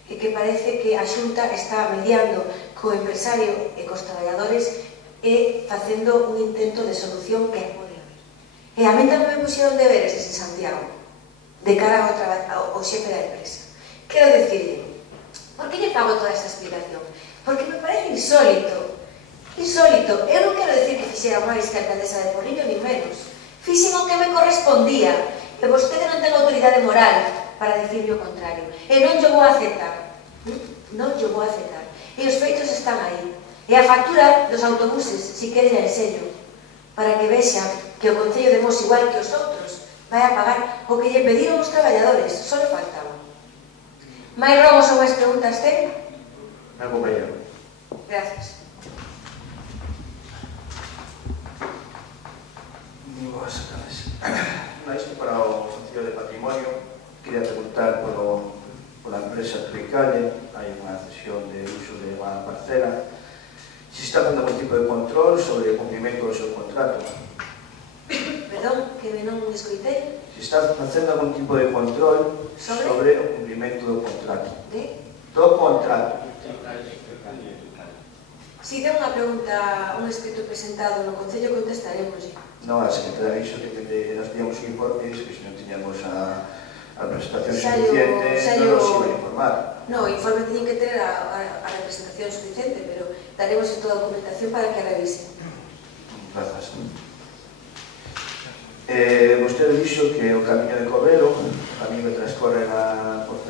e que parece que a Xunta está mediando co empresario e cos traballadores e facendo un intento de solución que pode haber. E a mí tamén me pusieron deberes desde Santiago de cara ao xefe da empresa. Quero decirle, por que lle fago toda esta explicación? Porque me parece insólito. Insólito. Eu non quero decir que fixera máis que a alcaldesa de Porriño, ni menos. Fixen o que me correspondía, e vostede non ten autoridade moral para dicirme o contrario. E non lle vou aceptar. Non lle vou aceptar. E os feitos están aí. E a factura dos autobuses, si quere en serio, para que vexan que o Concello de Mos, igual que os outros, vai a pagar o que lle pediron os traballadores, só le faltaba. Mais rogos ou máis preguntas ten? Meu compañero. Gracias. Moi boas tardes. Isto para o Concello de Patrimonio, queria preguntar pola empresa Tricalle, hai unha cesión de uso de unha parcela, se está facendo algún tipo de control sobre o cumprimento do seu contrato. Perdón, que non escoitei. Se está facendo algún tipo de control sobre o cumprimento do contrato. Do contrato. Si ten unha pregunta, un escrito presentado no Concello, contestaremos. Non, a secretaria dixo que nos teníamos informes, que se non tiñamos a presentación suficiente, non nos iba a informar. No, o informe teñen que ter a representación suficiente, pero daremos toda a documentación para que a revisen. Grazas. Vostede dixo que o camiño de Covelo, o camiño que transcorre por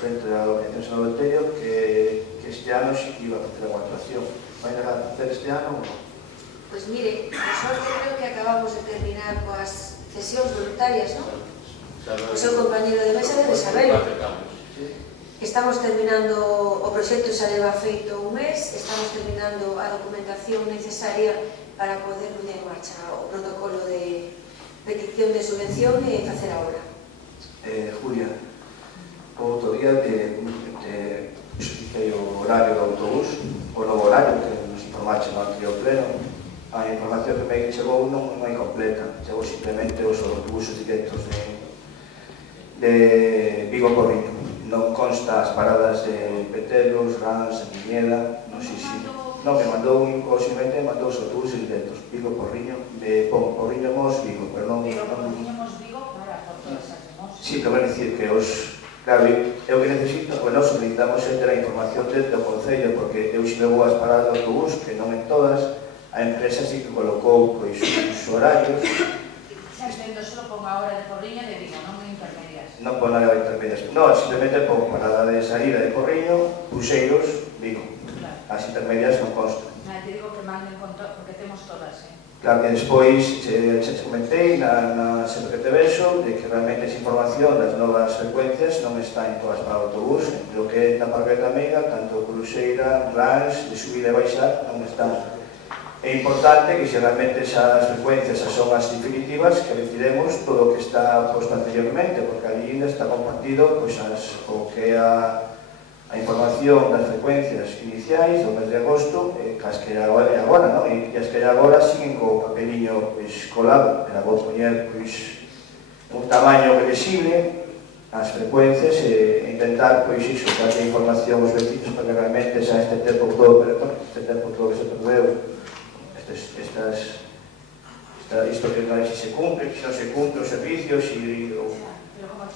frente da Organización San Loterio, que este ano sí que iba a facer a actuación. Vai a facer este ano ou non? Pois mire, por sorte creo que acabamos de terminar coas cesións voluntarias, non? O seu compañero de mesa debe saberlo. Estamos terminando, o proxecto xa leva feito un mes, estamos terminando a documentación necesaria para poder poñer en marcha o protocolo de petición de subvención e facer a obra. Julia, o outro día te expliquei o horario do autobús, o novo horario que nos informache no anterior pleno. A información que me chegou non é completa, chegou simplemente os autobuses directos de Vigo Porriño. Non consta as paradas de Petelos, Rans, Miñeda, non sei se... Non, me mandou posiblemente mandou os autobuses directos, Vigo Porriño, Porriño Mos, Vigo, pero non... Vigo Porriño Mos, Vigo, para Fortaleza de Mos. Sí, pero quero dicir que os... Claro, eu que necesito, pois nós solicitamos ter a información do Concello, porque eu xe vou as paradas de autobús, que non en todas, a empresa sí que colocou pois os horarios. Xa entendo, só pon a hora de Porriño e de Vigo, non me intermedias. Non pon nada de intermedias. Non, simplemente pon parada de salida de Porriño, Puxeiros, Vigo. As intermedias non constan. Te digo que manden con todo, porque temos todas, Claro que despois che comentei na CPT Verso de que realmente esa información das novas frecuencias non está en todas para o autobús, en lo que é na Parqueta Meiga, tanto Cruzeira, Rans, de subida e baixar, non está. É importante que se realmente esas frecuencias son as definitivas, que retiremos todo o que está posto anteriormente, porque ali ainda está compartido o que é a información das frecuencias iniciais do mes de agosto, que as que agora, non? E as que agora siguen co papeliño colado, pero vou poñer un tamaño previsible as frecuencias e intentar iso, dar información aos vecinos para que realmente xa este tempo todo que se perdeu, isto que non se cumpre, que non se cumpre os servicios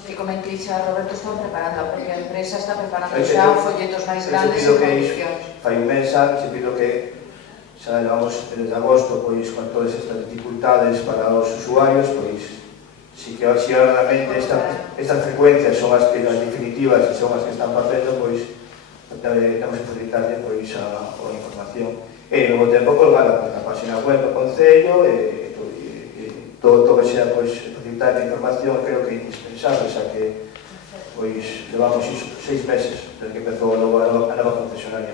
que comentéis xa, Roberto, están preparando, a propia empresa está preparando xa folletos máis grandes e condicións. Fai un mes se pido que xa levamos desde agosto con todas estas dificultades para os usuarios, si que realmente estas frecuencias son as definitivas e son as que están facendo, temos que facilitarle a información. E ao mesmo tempo colgada na página web do Concello e todo que sea facilitar a información creo que é indispensable, xa que levamos 6 meses desde que empezou a nova concesionaria.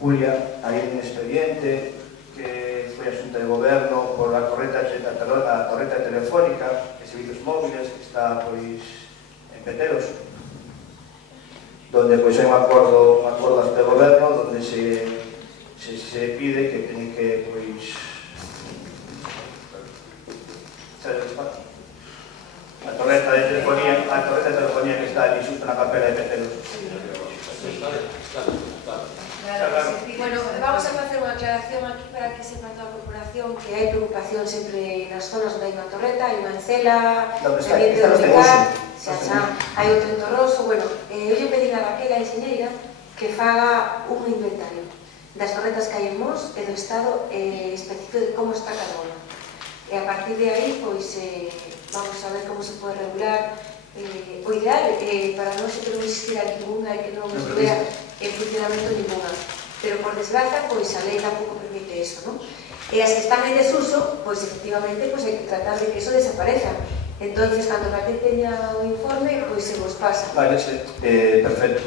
Julia, hai un expediente que foi asunto de goberno por a torreta telefónica de servicios móviles que está en Petelos, donde hai un acordo de goberno donde se pide que teñen que a torreta de telefonía que está ali xusto na capela de Petelos. Bueno, vamos a facer unha aclaración aquí para que sepa toda a corporación que hai preocupación sempre nas zonas onde hai unha torreta, hai unha encela, pendiente de ubicar, hai outro en Torroso. Bueno, eu lle pedín a Raquel, a enxeñeira, que faga un inventario das torretas que hai en Mos e do estado específico de como está cada unha. E a partir de aí, vamos a ver como se pode regular. O ideal, para non se non existir ninguna e que non estea en funcionamento ninguna. pero por desgraza, pois a lei tampouco permite eso, non? E as que están en desuso, pois efectivamente, pois hai que tratar de que eso desapareza. Entonces, cando a que teña o informe, pois se vos pasa. Vale, perfecto.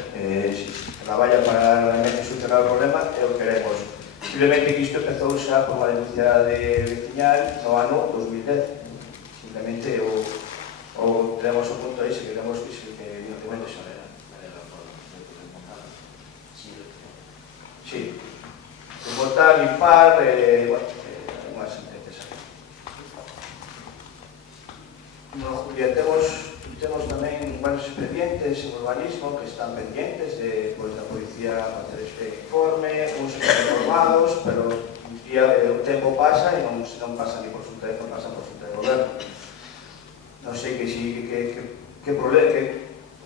Traballa para realmente solucionar o problema e o queremos. Simplemente que isto empezou xa por unha denuncia de veciñal no ano 2010. Simplemente tenemos o punto aí, se queremos que evidentemente xa era. Sí. Desmontar, limpar, bueno, unha sentencia. No, Julia, temos tamén varios expedientes en urbanismo que están pendientes de da policía facer este informe, uns están informados, pero o tempo pasa e non pasa ni por xunta de goberno. Non sei que problema,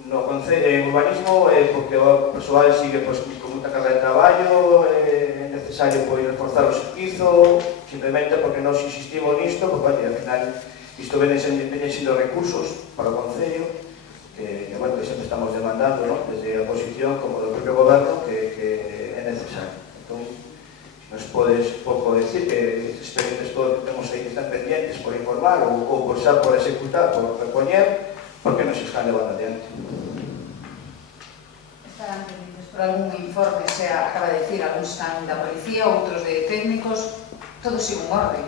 no en urbanismo porque o persoal sigue con moita carga de traballo, é necesario reforzar o servizo, simplemente porque nós insistimos nisto, porque al final isto venen sendo recursos para o Concello, que sempre estamos demandando, desde a oposición como do propio goberno, que é necesario. Entón, nos podes pouco decir que estes expedientes todos que temos aí que están pendientes por informar ou por executar, por repoñer, porque nos están levando adiante. Estarán pendientes por algún informe, acaba de decir, algúns están da policía, outros de técnicos, todo sigue un orden.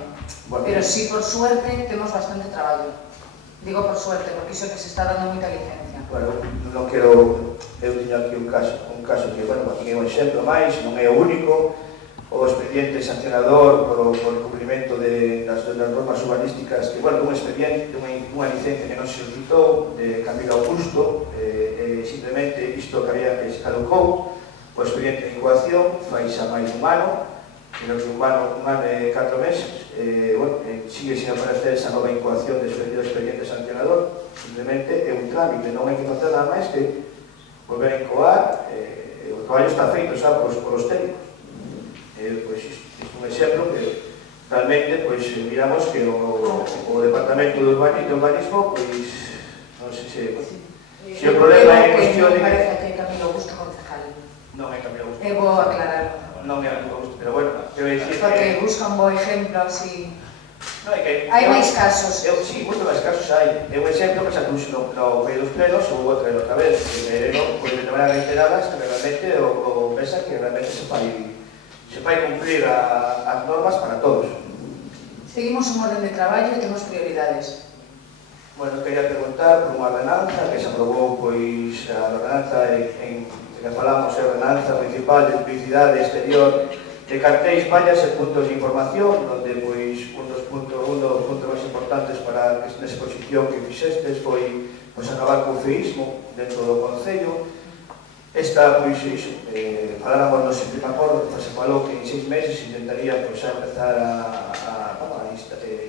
Pero sí, por suerte, temos bastante traballo. Digo por suerte, porque iso que se está dando moita licencia. Bueno, non quero... Eu teño aquí un caso que, bueno, aquí é un exemplo máis, non é o único. O expediente sancionador por o cumprimento das normas urbanísticas, que, bueno, un expediente, unha licencia que non se solicitou, de Camilo Augusto, simplemente isto que había que se caducou, o expediente de incoación, fai xa máis un ano, creo que un ano e 4 meses, bueno, sigue sin aparecer esa nova incoación do expediente sancionador, simplemente é un trámite, non hai que facer nada máis que volver a incoar, o traballo está feito xa por os técnicos. Pois isto é un exemplo que realmente miramos que o Departamento de Urbanismo, pois, non sei se o problema é cuestión de... Parece que é Camilo Augusto concejal. Non é Camilo Augusto. Vou aclararlo. Non é Camilo Augusto, pero bueno, quero dicir que... Porque busca un bo exemplo así... Hai máis casos. Sí, moito máis casos hai. É un exemplo que se acuxe no peio dos plenos ou outra vez, que de manera reiterada hasta que realmente o mesa que realmente se fai cumplir as normas para todos. Seguimos un orden de traballo e temos prioridades. Bueno, quería preguntar por unha ordenanza que se aprobou, pois, a ordenanza que falamos, a ordenanza municipal de publicidade exterior de cartéis, vallas e puntos de información, onde, pois, un dos puntos máis importantes para esta exposición que fixestes foi acabar co feísmo dentro do Concello. Esta, pois, faláramos no primeiro acordo, se falou que en 6 meses intentaría xa empezar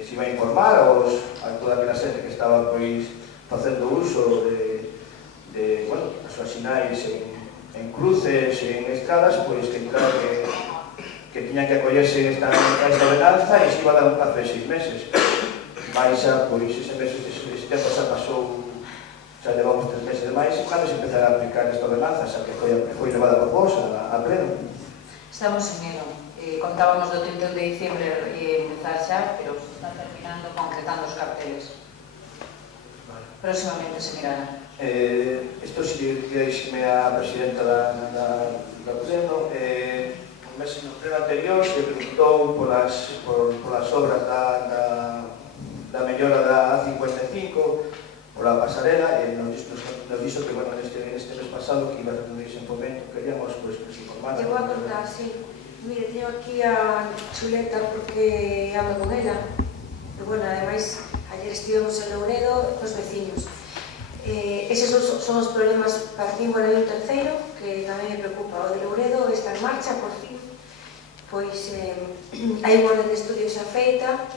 se iba a informar a toda aquela xente que estaba facendo uso de as súas sinais en cruces, en estradas, pois que tiñan que acollerse esta ordenanza e se iba a dar un plazo de 6 meses. Mais xa, pois, ese tempo xa pasou, xa levamos 3 meses de máis, e cando se empezará a aplicar esta ordenanza, xa que foi levada por vos a pleno? Estamos en elo. Contábamos do 31 de diciembre empezar xa, pero se están terminando, concretando os carteles. Próximamente se mirará. Isto si deixeme a presidenta da pleno. No pleno anterior se preguntou polas obras da mellora da A55, pola pasarela, e nos dixo que, bueno, neste mes pasado que iba a reunirse en Fomento, queríamos que se informara. Eu vou a contar, sí. Mire, teño aquí a Chuleta porque hablo con ela. E, bueno, ademais, ayer estivemos en Louredo cos veciños. Eses son os problemas para mí. Bueno, hai un terceiro que tamén me preocupa. O de Louredo está en marcha, por fin. Pois hai un orden de estudio xa feita,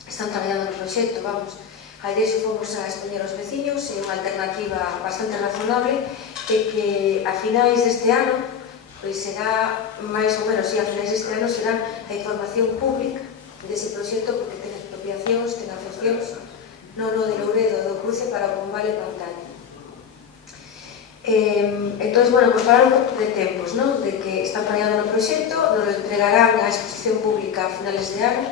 están traballando no proxecto, vamos. A idea fomos a expoñer aos veciños, é unha alternativa bastante razonable, e que a finais deste ano, pois será, máis ou menos, a finais deste ano será a información pública dese proxecto, porque ten expropiacións, ten afeccións, non o de Louredo, do cruce para o Pombal e Pantalla. Entón, bueno, pues falaron de tempos, non? De que están planeando no proxecto, nos lo entregarán a exposición pública a finales de ano,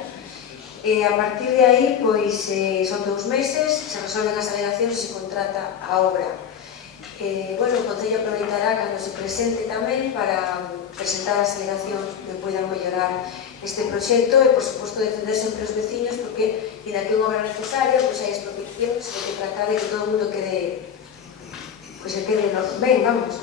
e a partir de aí, pois, son 2 meses, se resolven as alegacións e se contrata a obra. Bueno, o Concello aproveitará cando se presente tamén para presentar as alegacións que poidan mellorar este proxecto e, por suposto, defender sempre os veciños, porque, ainda que unha obra necesaria, pois hai expropiacións e hai que tratar de que todo o mundo quede, pois se quede ben, vamos.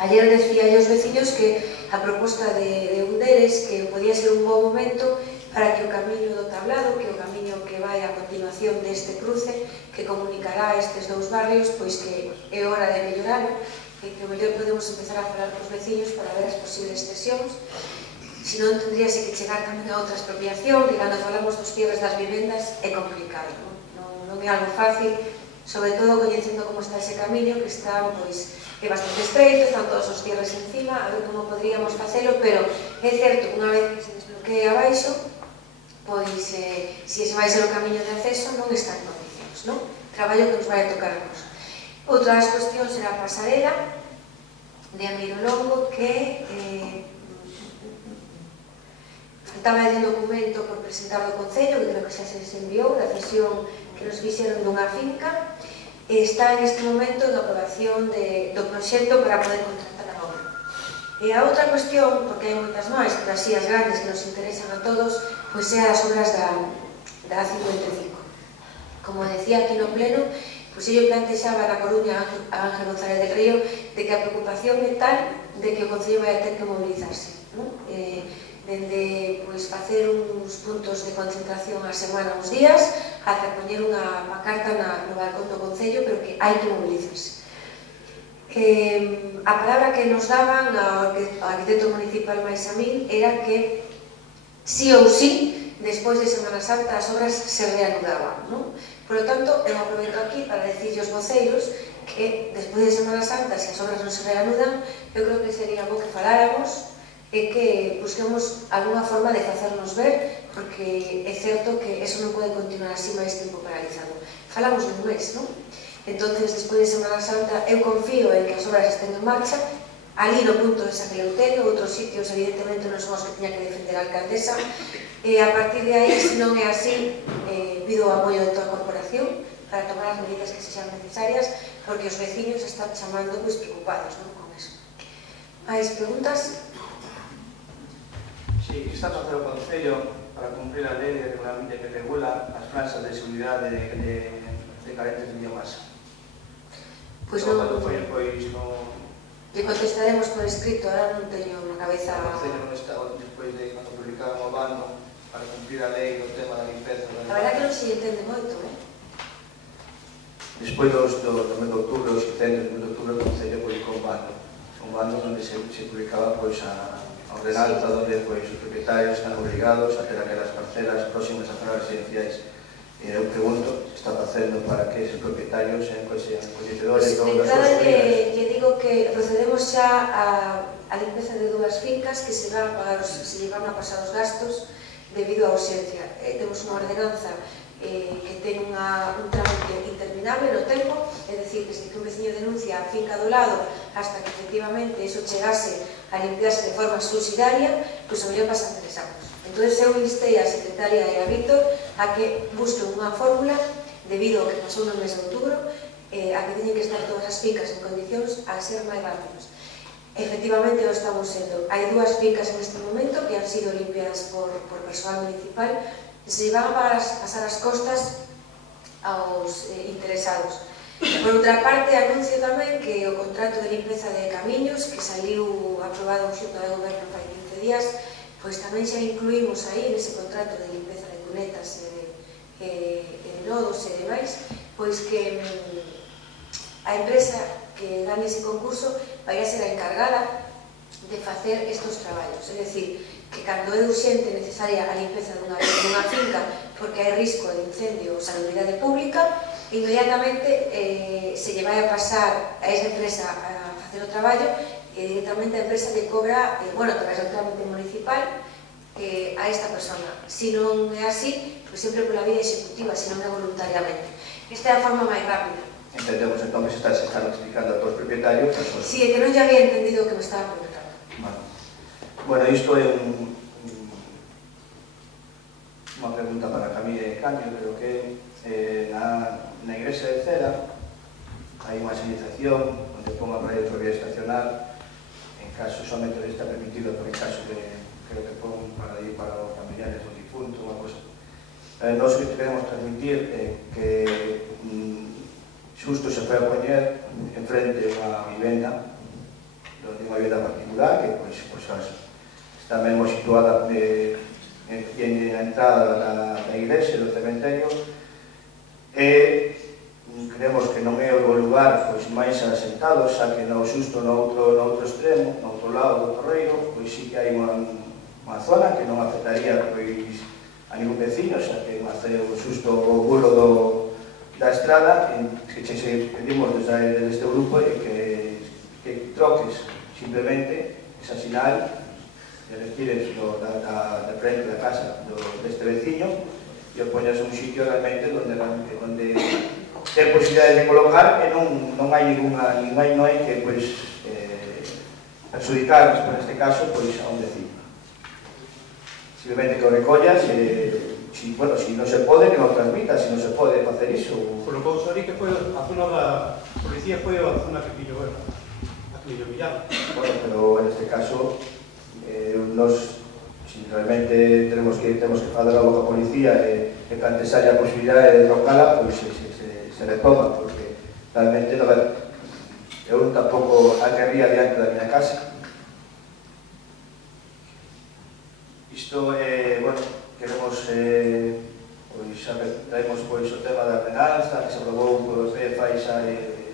Ayer decía aos veciños que a proposta de un deles que podía ser un bom momento para que o camiño do Tablado, que o camiño que vai a continuación deste cruce, que comunicará estes 2 barrios, pois que é hora de melloralo, e que o mellor podemos empezar a falar cos veciños para ver as posibles cesións. Se non, tendríase que chegar tamén a outra expropiación, que cando falamos dos cierres das vivendas é complicado, non é algo fácil, sobre todo coñecendo como está ese camiño, que está, pois, é bastante estreito, están todos os cierres encima, a ver como podríamos facelo, pero é certo, unha vez que se desbloquee abaixo, pois, se ese vai ser o camiño de acceso, non está en condicións, non? Traballo que nos vai a tocarnos. Outra das cuestións será a pasarela de Amiro Longo, que faltaba un documento por presentar do Concello, que creo que xa se enviou, da cesión que nos fixeron dunha finca, e está en este momento en aprobación do proxecto para poder contratar a obra. E a outra cuestión, porque hai moitas máis, pero así as grandes que nos interesan a todos, pois é as obras da A55. Como decía aquí no pleno, pois eu plantexaba na Coruña a Ángel González del Río de que a preocupación é tal de que o Concello vai a ter que mobilizarse, dende facer uns puntos de concentración a semana uns días ata poñer unha pancarta no balcón do Concello, pero que hai que mobilizarse. A palabra que nos daban ao arquitecto municipal máis a min era que sí ou sí, despois de Semana Santa as obras se reanudaban, non? Por lo tanto, eu aproveito aquí para decirle aos voceiros que despois de Semana Santa, se as obras non se reanudan, eu creo que sería bo que faláramos e que busquemos alguna forma de facernos ver, porque é certo que eso non pode continuar así máis tempo paralizado. Falamos dun mes, non? Entonces, despois de Semana Santa, eu confío en que as obras estén en marcha, ali no punto de San Eleuterio, outros sitios, evidentemente, non son os que tiña que defender a alcaldesa, e a partir de aí, se non é así, pido o apoio de toda a corporación para tomar as medidas que sexan necesarias, porque os veciños están chamando preocupados con eso. Mais preguntas? Sí, que está a facer o Concello para cumprir a lei que regula as franxas de seguridade de carentes de biomasa. Pois non... Lle contestaremos por escrito, ahora non teño na cabeza... O Concello non está, despois de cando publicaron o bando para cumprir a lei do tema da limpeza... A verdad que non se entende moito, Despois do mes de outubro, os 70 do mes de outubro, o Concello publicou un bando onde se publicaba a ordenanza onde os propietarios están obrigados a ter aquelas parcelas próximas a zonas residenciais. E eu pregunto se está facendo para que esos propietarios sean coñecedores das súas obrigas. Lle digo que procedemos xa a limpeza de 2 fincas que se van a pasar os gastos debido á ausencia. Temos unha ordenanza que ten un trámite interminable no tempo, é dicir, que se un veciño denuncia a finca do lado hasta que efectivamente eso chegase a limpiarse de forma subsidiaria, pois o mellor pasan 3 anos. Entón, eu instei a secretaria e a Víctor a que busquen unha fórmula, debido ao que pasou no mes de outubro, a que teñen que estar todas as fincas en condicións a ser máis rápidos. Efectivamente, o estamos sendo. Hai 2 fincas en este momento que han sido limpiadas por persoal municipal e se van a pasar as costas aos interesados. Por outra parte, anuncio tamén que o contrato de limpeza de camiños, que saliu aprobado en Xunta de Goberno fai 15 días, pois tamén xa incluímos aí nese contrato de limpeza de cunetas e de nodos e demais, pois que a empresa que dan ese concurso vai a ser a encargada de facer estes traballos, é dicir, que cando é urxente necesaria a limpeza dunha finca porque hai risco de incendio ou salubridade pública, inmediatamente se lle vai a pasar a esa empresa a facer o traballo e directamente a empresa lle cobra, a través do trámite municipal, a esta persona. Se non é así, pois sempre pola vía executiva, se non é voluntariamente. Esta é a forma máis rápida. entendemos entón que se están explicando a todos os propietarios. Si, é que non ya había entendido o que me estaba preguntando. Bueno, isto é unha pregunta para Camille Cambio. Creo que na igrexa de Cera hai unha señalización onde pon a praia prohibida estacionar en caso somente está permitido, por en caso de, creo que pon para ir para os familiares do difunto, unha cosa. Nós que queremos transmitir que xusto se foi a poñer en frente a unha vivenda, onde unha vivenda particular que está mesmo situada na entrada da igrexa, do cementerio, e creemos que non é o lugar máis asentado, xa que no xusto no outro extremo, no outro lado do torreiro, pois sí que hai unha zona que non afectaría a ningún vecino, xa que o xusto o bulo da estrada, que pedimos desde este grupo que troques simplemente esa sinal e retires da frente da casa deste veciño e o poñas un sitio realmente onde ten posibilidades de colocar e non hai que perjudicar, neste caso, a un vecino. Simplemente que o recollas si non se pode, que non transmita, si non se pode facer iso. Por lo que vos que foi a zona da policía foi a zona que pillou Villano. Bueno, pero en este caso nos, si realmente tenemos que falar algo coa policía e que antes haya a posibilidade de trocala, pois se retoma, porque realmente eu tampouco a querría diante da miña casa. Isto, bueno, queremos, traemos o tema da ordenanza que se aprobou polos CEFA e xa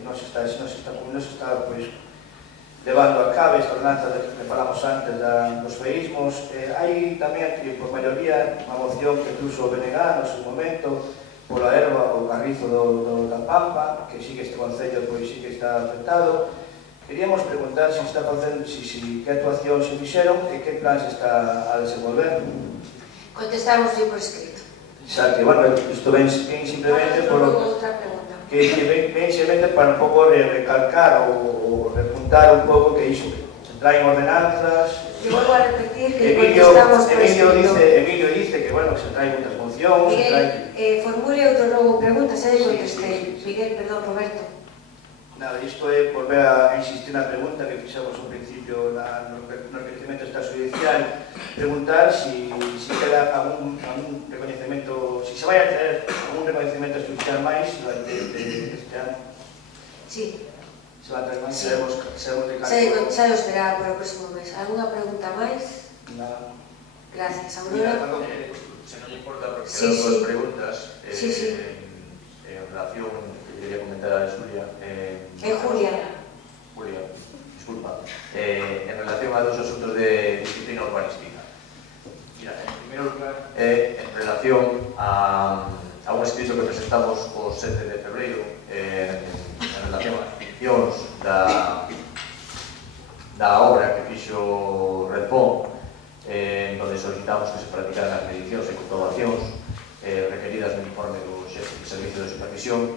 nos está levando a cabo esta ordenanza que falamos antes dos feísmos. Hai tamén aquí, por maioría, unha moción que puso o BNG no seu momento pola erva ou carrizo da Pampa, que sí que este concello sí que está afectado. Queríamos preguntar se está facendo, que actuación se fixeron e que plan se está a desenvolver. Contestamos por escrito. Xa que, bueno, isto ven simplemente por outra pregunta. Que ven simplemente para un pouco recalcar ou repuntar un pouco que iso se traen ordenanzas. Eu volvo a repetir que contestamos por escrito. Emilio dice que, bueno, que se traen moitas mocións. Miguel, formule outro novo pregunta, xa lle contestei. Miguel, perdón, Roberto. Nada, isto é volver a insistir na pregunta que fixemos ao principio no requerimento extrajudicial, preguntar si queda algún reconhecemento, si se vai a tener algún reconhecemento extrajudicial máis durante este ano. Sí. Se va a tener máis, sabemos de calor. Xa o esperaba para o próximo mes. Alguna pregunta máis? Nada. Gracias, Aurora. Se non lle importa, porque quedan dos preguntas en relación, que quería comentar a Xulia. Julia, disculpa. En relación a dos asuntos de disciplina urbanística. Mira, en primeiro lugar, en relación a un escrito que presentamos o 7 de febreiro en relación ás ficcións da obra que fixo Redpon, donde solicitamos que se practicaran as medicións e comprobacións requeridas no informe do Servicio de Supervisión,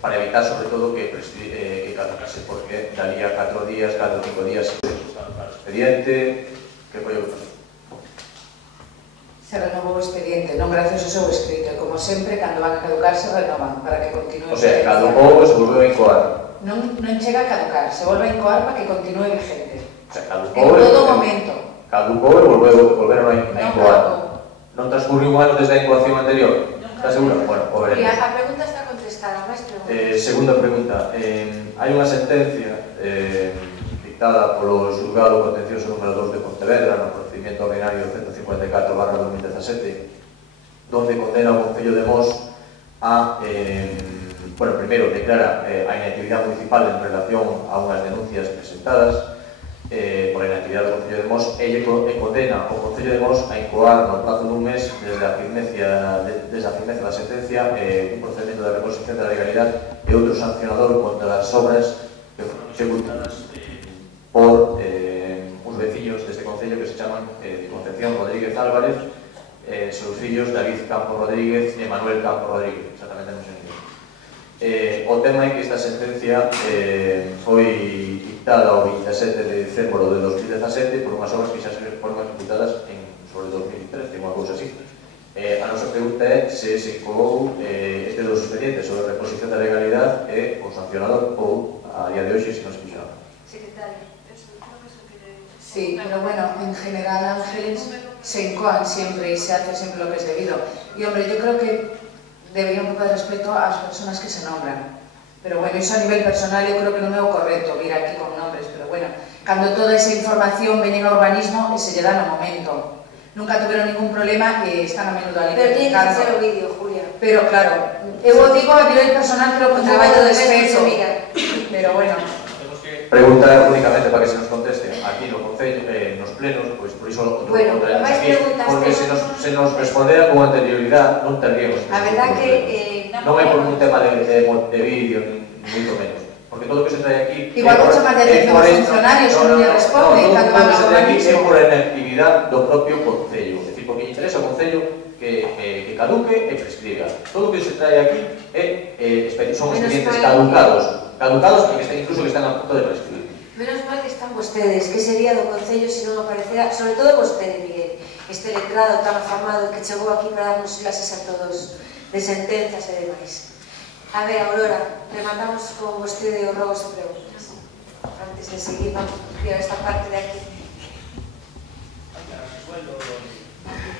para evitar sobre todo que caducase, porque dalía 4 días, 4 ou 5 días se buscaba o expediente, que foi o que pasou. Se renovou o expediente, non gracias ao seu escrito, como sempre, cando van a caducar se renovan, para que continúe. O sea, caducou e se volveu a incoar. Non chega a caducar, se volve a incoar para que continúe vigente. O sea, caducou en todo momento. Caducou e volveron a incoar. Non transcurriu un ano desde a incoación anterior? Está segura? Bueno, o veremos. A pregunta está contestada, máis preguntas. Segunda pregunta. Hai unha sentencia dictada polo Xulgado Contencioso número 2 de Pontevedra no procedimento ordinario 154/2017, donde condena o Concello de Mos a, bueno, primeiro declara a inactividade municipal en relación a unhas denuncias presentadas por a inactividade do Concello de Mos e condena o Concello de Mos a incoar no plazo dun mes desde a firmeza da sentencia un procedimento de reposición da legalidade e outro sancionador contra as obras que foron executadas por uns veciños deste Concello que se chaman Concepción Rodríguez Álvarez, seus fillos David Campos Rodríguez e Manuel Campos Rodríguez, exactamente non sei ninguén. O tema é que esta sentencia foi dictada o 27 de dezembro de 2017 por unhas obras que xa se foron ejecutadas sobre 2013, unha cousa así. A nosa pregunta é se se colou este dos expedientes sobre reposición da legalidade e o sancionador ou a día de hoxe se non se fixaba. Secretario. Sí, pero bueno, en general, Ángeles, se encoan siempre y se hace siempre lo que es debido. Y hombre, yo creo que debería un poco de respeto a las personas que se nombran. Pero bueno, eso a nivel personal yo creo que non é o correcto vir aquí con nombres, pero bueno, cando toda esa información veñen ao urbanismo, se lle dá no momento. Nunca tuvieron ningún problema e están a menudo ali. Pero tiene que hacer o vídeo, Julia. Pero claro, eu digo a nivel personal, creo que un traballo de respeto. Pero bueno. Preguntar únicamente para que se nos conteste aquí no Concello, nos plenos, pois por iso o traemos aquí, porque se nos respondera con anterioridade non tendríamos. A verdad que non é por un tema de vídeo, ni moito menos, porque todo o que se trae aquí igual que chamar de atención aos funcionarios que non lle responden cando van a urbanismo. É por a inactividade do propio Concello, é dicir, porque interesa ao Concello que caduque e prescriga. Todo o que se trae aquí son expedientes caducados e que incluso que están a punto de prescribir. Menos mal que están vostedes, que sería do Concello se non aparecera, sobre todo vostede, Miguel, este letrado tan afamado que chegou aquí para darnos clases a todos de sentenzas e demais. A ver, Aurora, rematamos con vostede os rogos e preguntas. Antes de seguir, vamos a ampliar esta parte de aquí.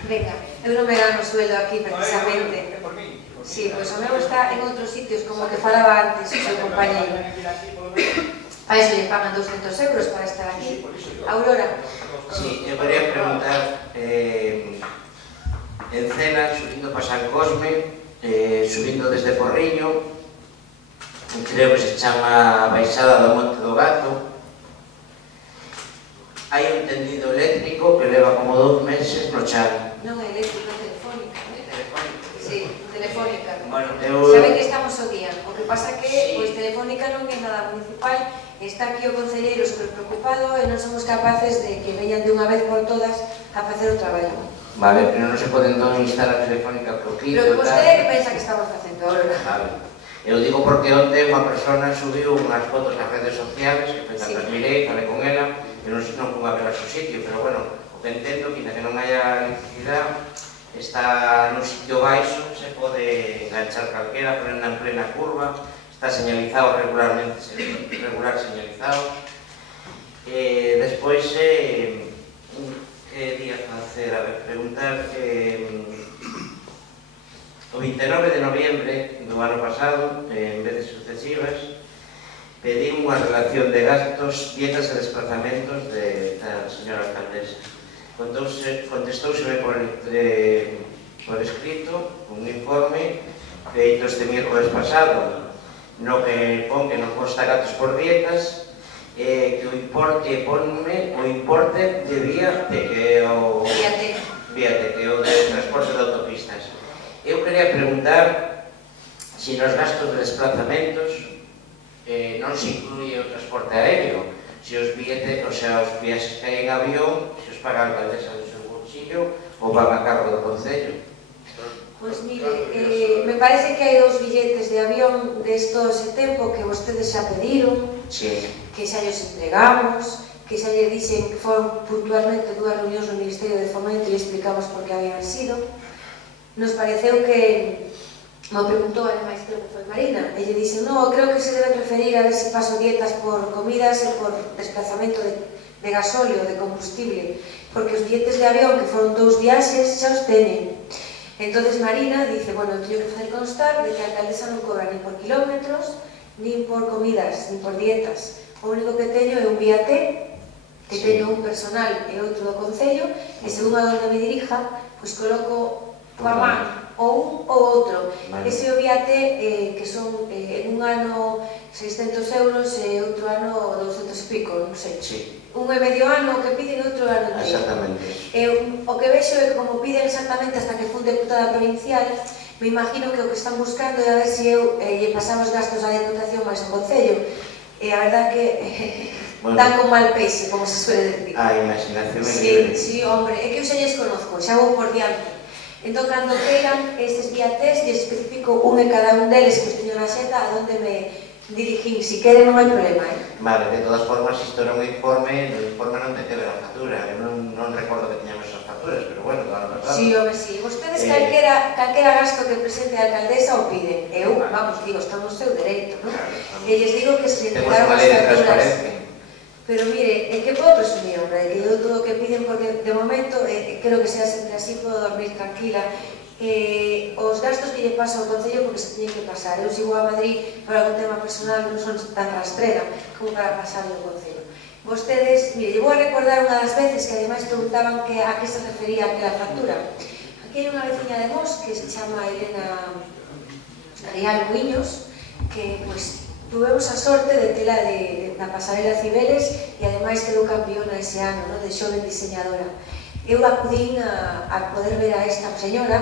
Venga, eu non me gano sueldo aquí precisamente. Sí, pois o meu está en outros sitios, como que falaba antes o seu compañeiro. A eso lle pagan 200 euros para estar aquí. Aurora. Sí, eu quería preguntar, en Cena, subindo para San Cosme, subindo desde Porriño, creo que se chama Baixada do Monte do Gato, hai un tendido eléctrico que leva como 2 meses no chan. Non é eléctrico, é telefónica. Sí, telefónica. Bueno, saben que estamos o día. O que pasa que, pois, telefónica non é nada municipal, está aquí o concelleiro super preocupado e non somos capaces de que veñan de unha vez por todas a facer o traballo. Vale, pero non se pode entón instalar telefónica por quinto. Pero que vostede que pensa que estamos facendo agora? Vale. Eu digo porque onte unha persona subiu unhas fotos nas redes sociales, que foi tantas mirei, falei con ela, e non fun a ver a su sitio, pero bueno, o que entendo, que non haya electricidade, está nun sitio baixo, se pode enganchar calquera, ponerla en plena curva, está señalizado regularmente, regular señalizado. Despois, que día facer? A ver, preguntar, o 29 de noviembre do ano pasado, en vez de sucesivas, pedí unha relación de gastos, dietas e desplazamentos da señora alcaldesa. Contestóuseme por escrito un informe feito este miércoles pasado, no que pon que non consta gastos por dietas, que o importe ponme o importe de Víate, que é o de transporte de autopistas. Eu quería preguntar se nos gastos de desplazamentos non se incluye o transporte aéreo, se os billetes, o sea, os viaxes que hai en avión, se os paga a alcaldesa do seu bolsillo ou van a cargo do Concello. Pois mire, me parece que hai 2 billetes de avión desto ese tempo que vostedes xa pediron, que xa lles entregamos, que xa lle dixen que foron puntualmente 2 reunións no Ministerio de Fomento e explicamos por que habían sido. Nos pareceu que me preguntou, ademais, creo que foi Marina, e lle dixen, no, creo que se debe preferir a ver se paso dietas por comidas e por desplazamento de gasóleo, de combustible, porque os billetes de avión, que foron 2 viaxes, xa os teñen. Entonces Marina dice, bueno, eu teño que facer constar de que a alcaldesa non cobra nin por kilómetros, nin por comidas, nin por dietas. O único que teño é un Víate, que teño un personal e outro do Concello, e según a donde me dirija, pois coloco coa man ou un ou outro. Ese o Víate, que son en un ano 600 euros e outro ano 200 e pico, non sei. Un e medio ano o que piden, outro ano inteiro. Exactamente. O que vexo é que como piden exactamente hasta que fun deputada provincial, me imagino que o que están buscando é a ver se eu lle pasamos gastos á Deputación máis ao Concello. E a verdad que dan con mal peixe, como se suele decir. A imaginación é libre. Sí, hombre, é que eu xa lles conozco, xa vou por diante. Entón, cando queiran estes viatés, lles especifico un e cada un deles que os teño na xenda a onde me dirigín. Si queren non hai problema, Vale, de todas formas, isto era un informe, no informe non te queda a factura. Eu non recordo que teñamos esas facturas, pero bueno, claro, pasado. Sí, home, sí. Vostedes calquera gasto que presente a alcaldesa o piden. Eu, vamos, digo, está no seu dereito, non? E lles digo que se entregaron as facturas. Pero mire, que podo presumir, hombre, que eu todo o que piden, porque de momento, creo que sea sempre así, podo dormir tranquila. Os gastos que lle paso ao Concello porque se teñen que pasar. Eu sigo a Madrid por algún tema personal que non son tan rastrera como para pasar ao Concello. Vostedes, mire, lle vou a recordar unha das veces que ademais preguntaban a que se refería aquela factura. Aquí hai unha veciña de Mos que se chama Elena Rial Muiños, que, pois, tuvemos a sorte de tela na pasarela Cibeles e ademais quedou campeona ese ano, de xoven diseñadora. Eu acudín a poder ver a esta señora.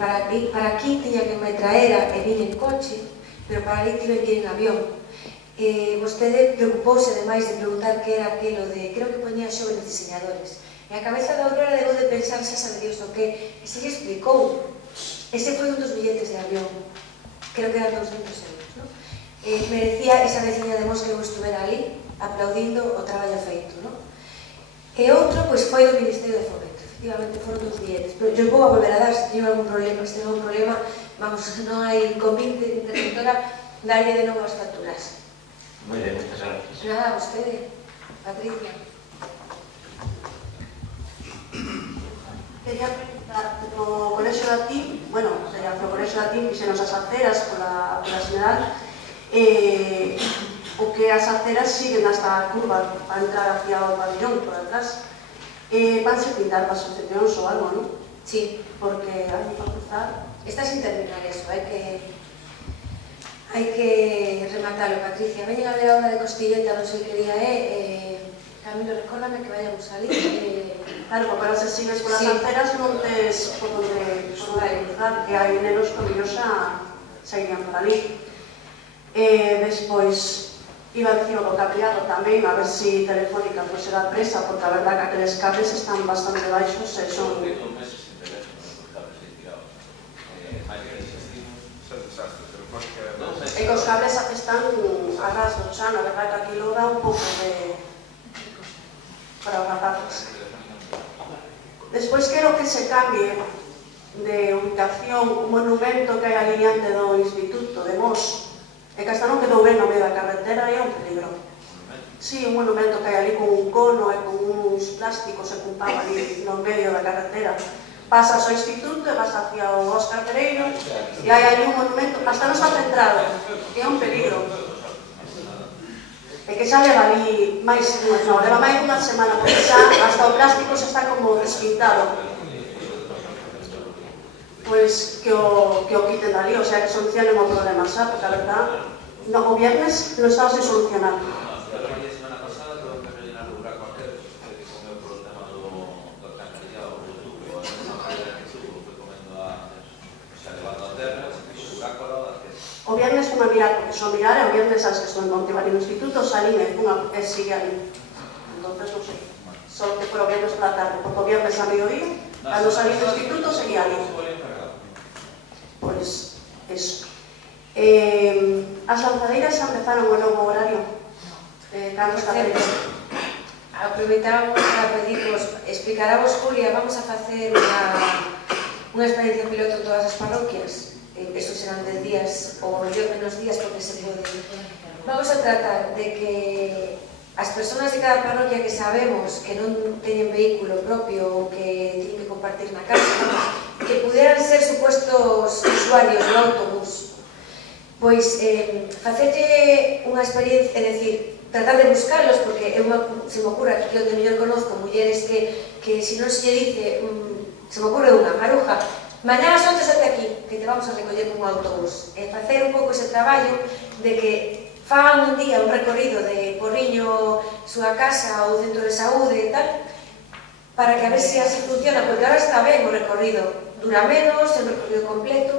Para aquí tiña que me traera e vin en coche, pero para ali tive que ir en avión. Vostede preocupouse ademais de preguntar que era aquilo de, creo que poñía xoves diseñadores. E a cabeza da Aurora debou de pensar, xa sabe Dios o que, e se lle explicou. Ese foi un dos billetes de avión, creo que eran 200 euros, non? Merecía esa veciña de Mos que eu estuvera ali aplaudindo o traballo feito, non? E outro, pois, foi do Ministerio de Fomento. Efectivamente, foron 2 billetes. Pero eu vou a volver a dar, se teño algún problema, vamos, non hai convite interventora, darlle de novo as facturas. Moi ben, moitas gracias. Nada, a vostede, Patricia. Quería preguntar, no Colexio da TIM, bueno, no Colexio da TIM fixenos as aceras pola General, o que as aceras siguen hasta a curva para entrar hacia o pabellón por atrás. Vanse pintar para asociacións ou algo, non? Sí, porque hai que cruzar. Está sin terminar eso, hai que rematalo, Patricia. Veñen a ver a obra de Costilleta, non sei que día é, Camilo, recórdame que vayamos salir. Claro, porque ahora se sigues con as aceras non tes por onde cruzar, que hai nenos que mellor xa irían por ali. Despois, iba a dicir o cableado tamén, a ver se Telefónica se dá presa, porque a verdad que aqueles cables están bastante baixos e son... meses sin teléfono, os cables aí tirados. Hai que insistimos, son desastres. E que os cables están a ras do chan, a verdad que aquilo dá un pouco de... para os rapaces. Despois quero que se cambie de ubicación un monumento que hai ali diante do Instituto de Mos. E que hasta non quedou ben no medio da carretera e é un peligro. Sí, un monumento que hai ali con un cono e con uns plásticos e cun pau ali no medio da carretera. Pasas ao instituto e vas hacia o Óscar Pereiro e hai ali un monumento, hasta non está centrado, e é un peligro. E que xa leva ali máis, non, leva máis dunha semana, porque xa hasta o plástico xa está como despintado. Pois que o quiten dali, o sea, que solucionen o problema, xa, porque a verdad, o viernes lo estaba sin solucionar. Eu trabalhei a semana pasada, tuve que rellenar o buraco aquel, que comeu por o tema do alcantarillado, do tubo, a mesma maneira que tubo, foi comendo xa levando a terra, se fixo o buraco ao lado da terra. O viernes fun a mirar, porque son mirar, e o viernes sabes que estou en Montevalí no instituto, salín e fun a sigue ali. Entonces, non sei, só que foi o viernes pola tarde, porque o viernes a mediodía, cando salí do instituto, seguía ali. Pois, eso. As lanzadeiras xa empezaron o novo horario. Carlos Cabrera. Aproveitamos para pedirvos, explicaravos, Julia, vamos a facer unha experiencia piloto en todas as parroquias. Estos serán 10 días, ou mellor menos días, porque se pode. Vamos a tratar de que as persoas de cada parroquia que sabemos que non teñen vehículo propio ou que teñen que compartir na casa, que puderan ser supuestos usuarios do autobús, pois facerlle unha experiencia, é dicir, tratar de buscarlos, porque se me ocurre que onde mellor conozco mulleres que se non se lle dice, se me ocurre unha, Maruja, mañá as 11 até aquí, que te vamos a recoller con un autobús, e facer un pouco ese traballo de que fagan un día un recorrido de Porriño, súa casa ou centro de saúde e tal, para que a ver se así funciona, porque ahora está ben o recorrido, dura menos, é un recorrido completo.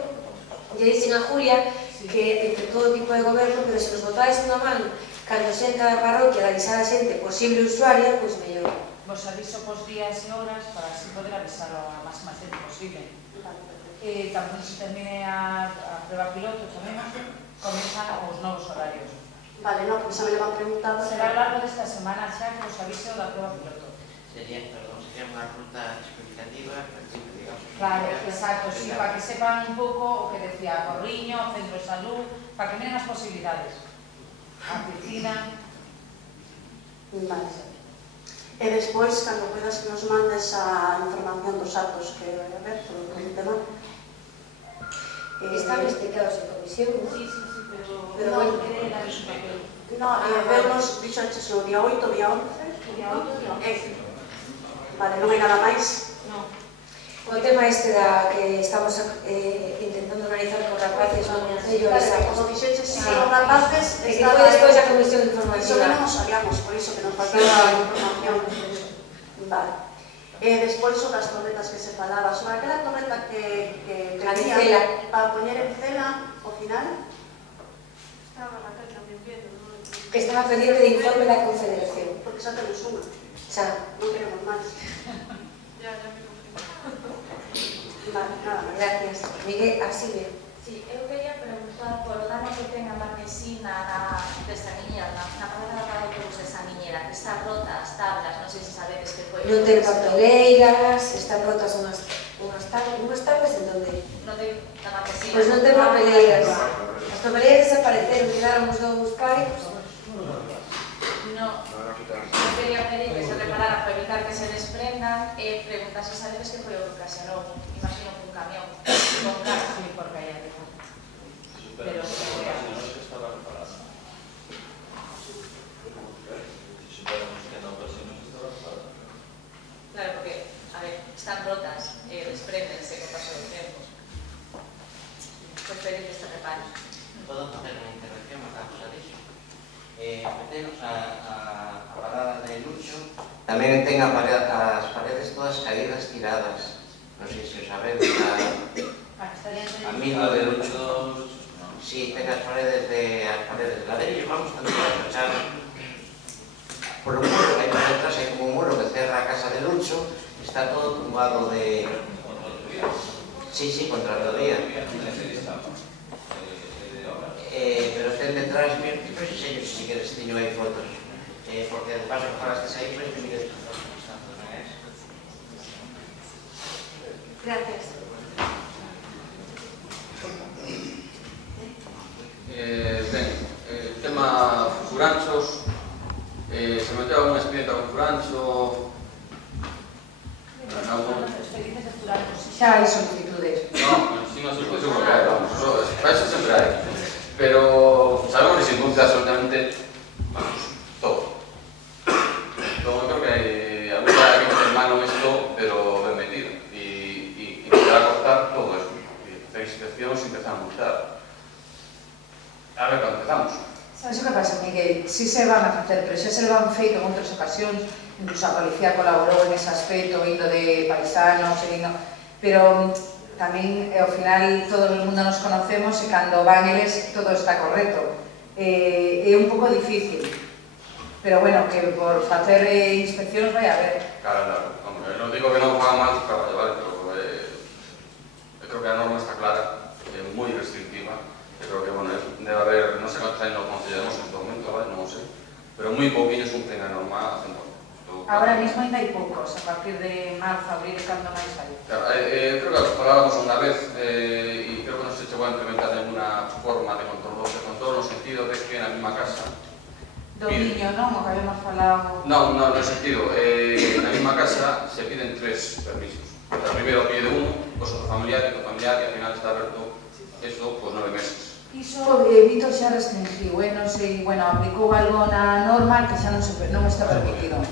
E dicen a Julia que entre todo tipo de goberno, pero se nos botades unha man cando xe en cada parroquia de avisar a xente posible usuaria, pois mellor. vos aviso pos días e horas para así poder avisar a máxima xente posible. Tamén se termine a prueba piloto tamén, comenzan os novos horarios. Vale, no, porque xa me levan preguntado. Será a lo largo desta semana xa que os aviso da prueba piloto. Sería unha ruta explicativa, digamos. Claro, exacto, sí, para que sepan un pouco o que decía Corriño, Centro de Salud, para que miren as posibilidades. A piscina. Vale. E despois, cando podas que nos mandes a información dos actos que vai haber, todo o tema. Están explicados en comisión. Sí, pero Pero non bueno, quere dar su papel. no, vemos, dixaches o día 8, día 11. Día 8, día 11. Vale, non hai nada máis. Non. O tema este que estamos intentando organizar con rapaces no Concello esa... Como dixeches, si con rapaces, que foi despois a comisión iso que informativa. non nos sabíamos, por iso que nos faltaba información. Vale. Despois o das torretas que se falaba, sobre aquela torreta que pedía para poñer en cela ao final. Estaba Raquel tamén viendo, non? Que estaba pendiente de informe da Confederación. Porque xa temos unha. Xa. Non queremos máis. Ya me confirmo. Vale, nada máis. Gracias. Miguel, así ve. Sí, eu quería preguntar polo dano que ten a Marquesina desta niñera, na parada da autobús desa niñera, que está rota as tablas, non sei se sabedes que foi. Non ten papeleiras, están rotas unhas tablas en donde... Non ten na Marquesina. Pois non ten papeleiras. As papeleiras desapareceron, quedaron os dous pais. No, eu quería pedir que se reparara para evitar que se desprendan e preguntar se sabedes que foi o que ocasionou, imagino que un camión con carga. Sí, porque hai algo. Pero estaba reparada. Si supiéramos que na ocasión non estaba reparada. claro, porque, a ver, están rotas e desprendense co paso do tempo. Pois pedir que se repare. Podo facer unha intervención, acabamos a dixo. Meteros a parada de Lucho. Tamén ten as paredes todas caídas, tiradas. Non sei se o sabedes. A misma de Lucho. Sí, ten as paredes de ladrillo. Vamos a escuchar por un muro que hai por detrás, hai como un muro que cerra a casa de Lucho. Está todo tumbado de... Sí, contra a rodilla. Pero estén detrás, pero si queres teño aí fotos, porque de paso que falastes aí, pois que mires as fotos que están tamén a eso. Gracias. Ben, tema furanchos, se meteu unha expediente con furancho, Expedientes de furanchos, xa hai solicitudes. no, si non se puede porque hai, vamos, para eso sempre hai. Pero sabemos que se induce absolutamente, vamos, todo. Yo creo que hay que meter mano en esto, pero ben metido. Y empezar a cortar todo esto. Y hacer inspeccións y empezar a multar. A ver cuando empezamos. Sabes o que pasa, Miguel? Si se van a facer, pero xa se van feito en outras ocasións, incluso a policía colaborou en ese aspecto, indo de paisanos, pero tamén, ao final, todo o mundo nos conocemos e cando van eles todo está correcto. É un pouco difícil, pero bueno, que por facer inspeccións vai haber. Claro. Non digo que non hagan mal su traballo, vale, pero eu creo que a norma está clara, é moi restrictiva. Eu creo que, bueno, debe haber, non sei cantos anos no Concello en este momento, vale, non sei, pero moi pouquinhos cumplen a norma a 100%. Ahora mismo ainda hai poucos, a partir de marzo, abril, cando máis hai. Claro, creo que falábamos unha vez e creo que non se chegou a implementar ninguna forma de control no sentido de que na mesma casa... Do niño, non? O que habíamos falado... Non, no sentido, na mesma casa se piden 3 permisos. O sea, primeiro pide uno, o outro familiar e ao final está aberto eso por 9 meses. Iso Víctor xa restringiu, non sei, bueno, aplicou algo na norma que xa non está permitido.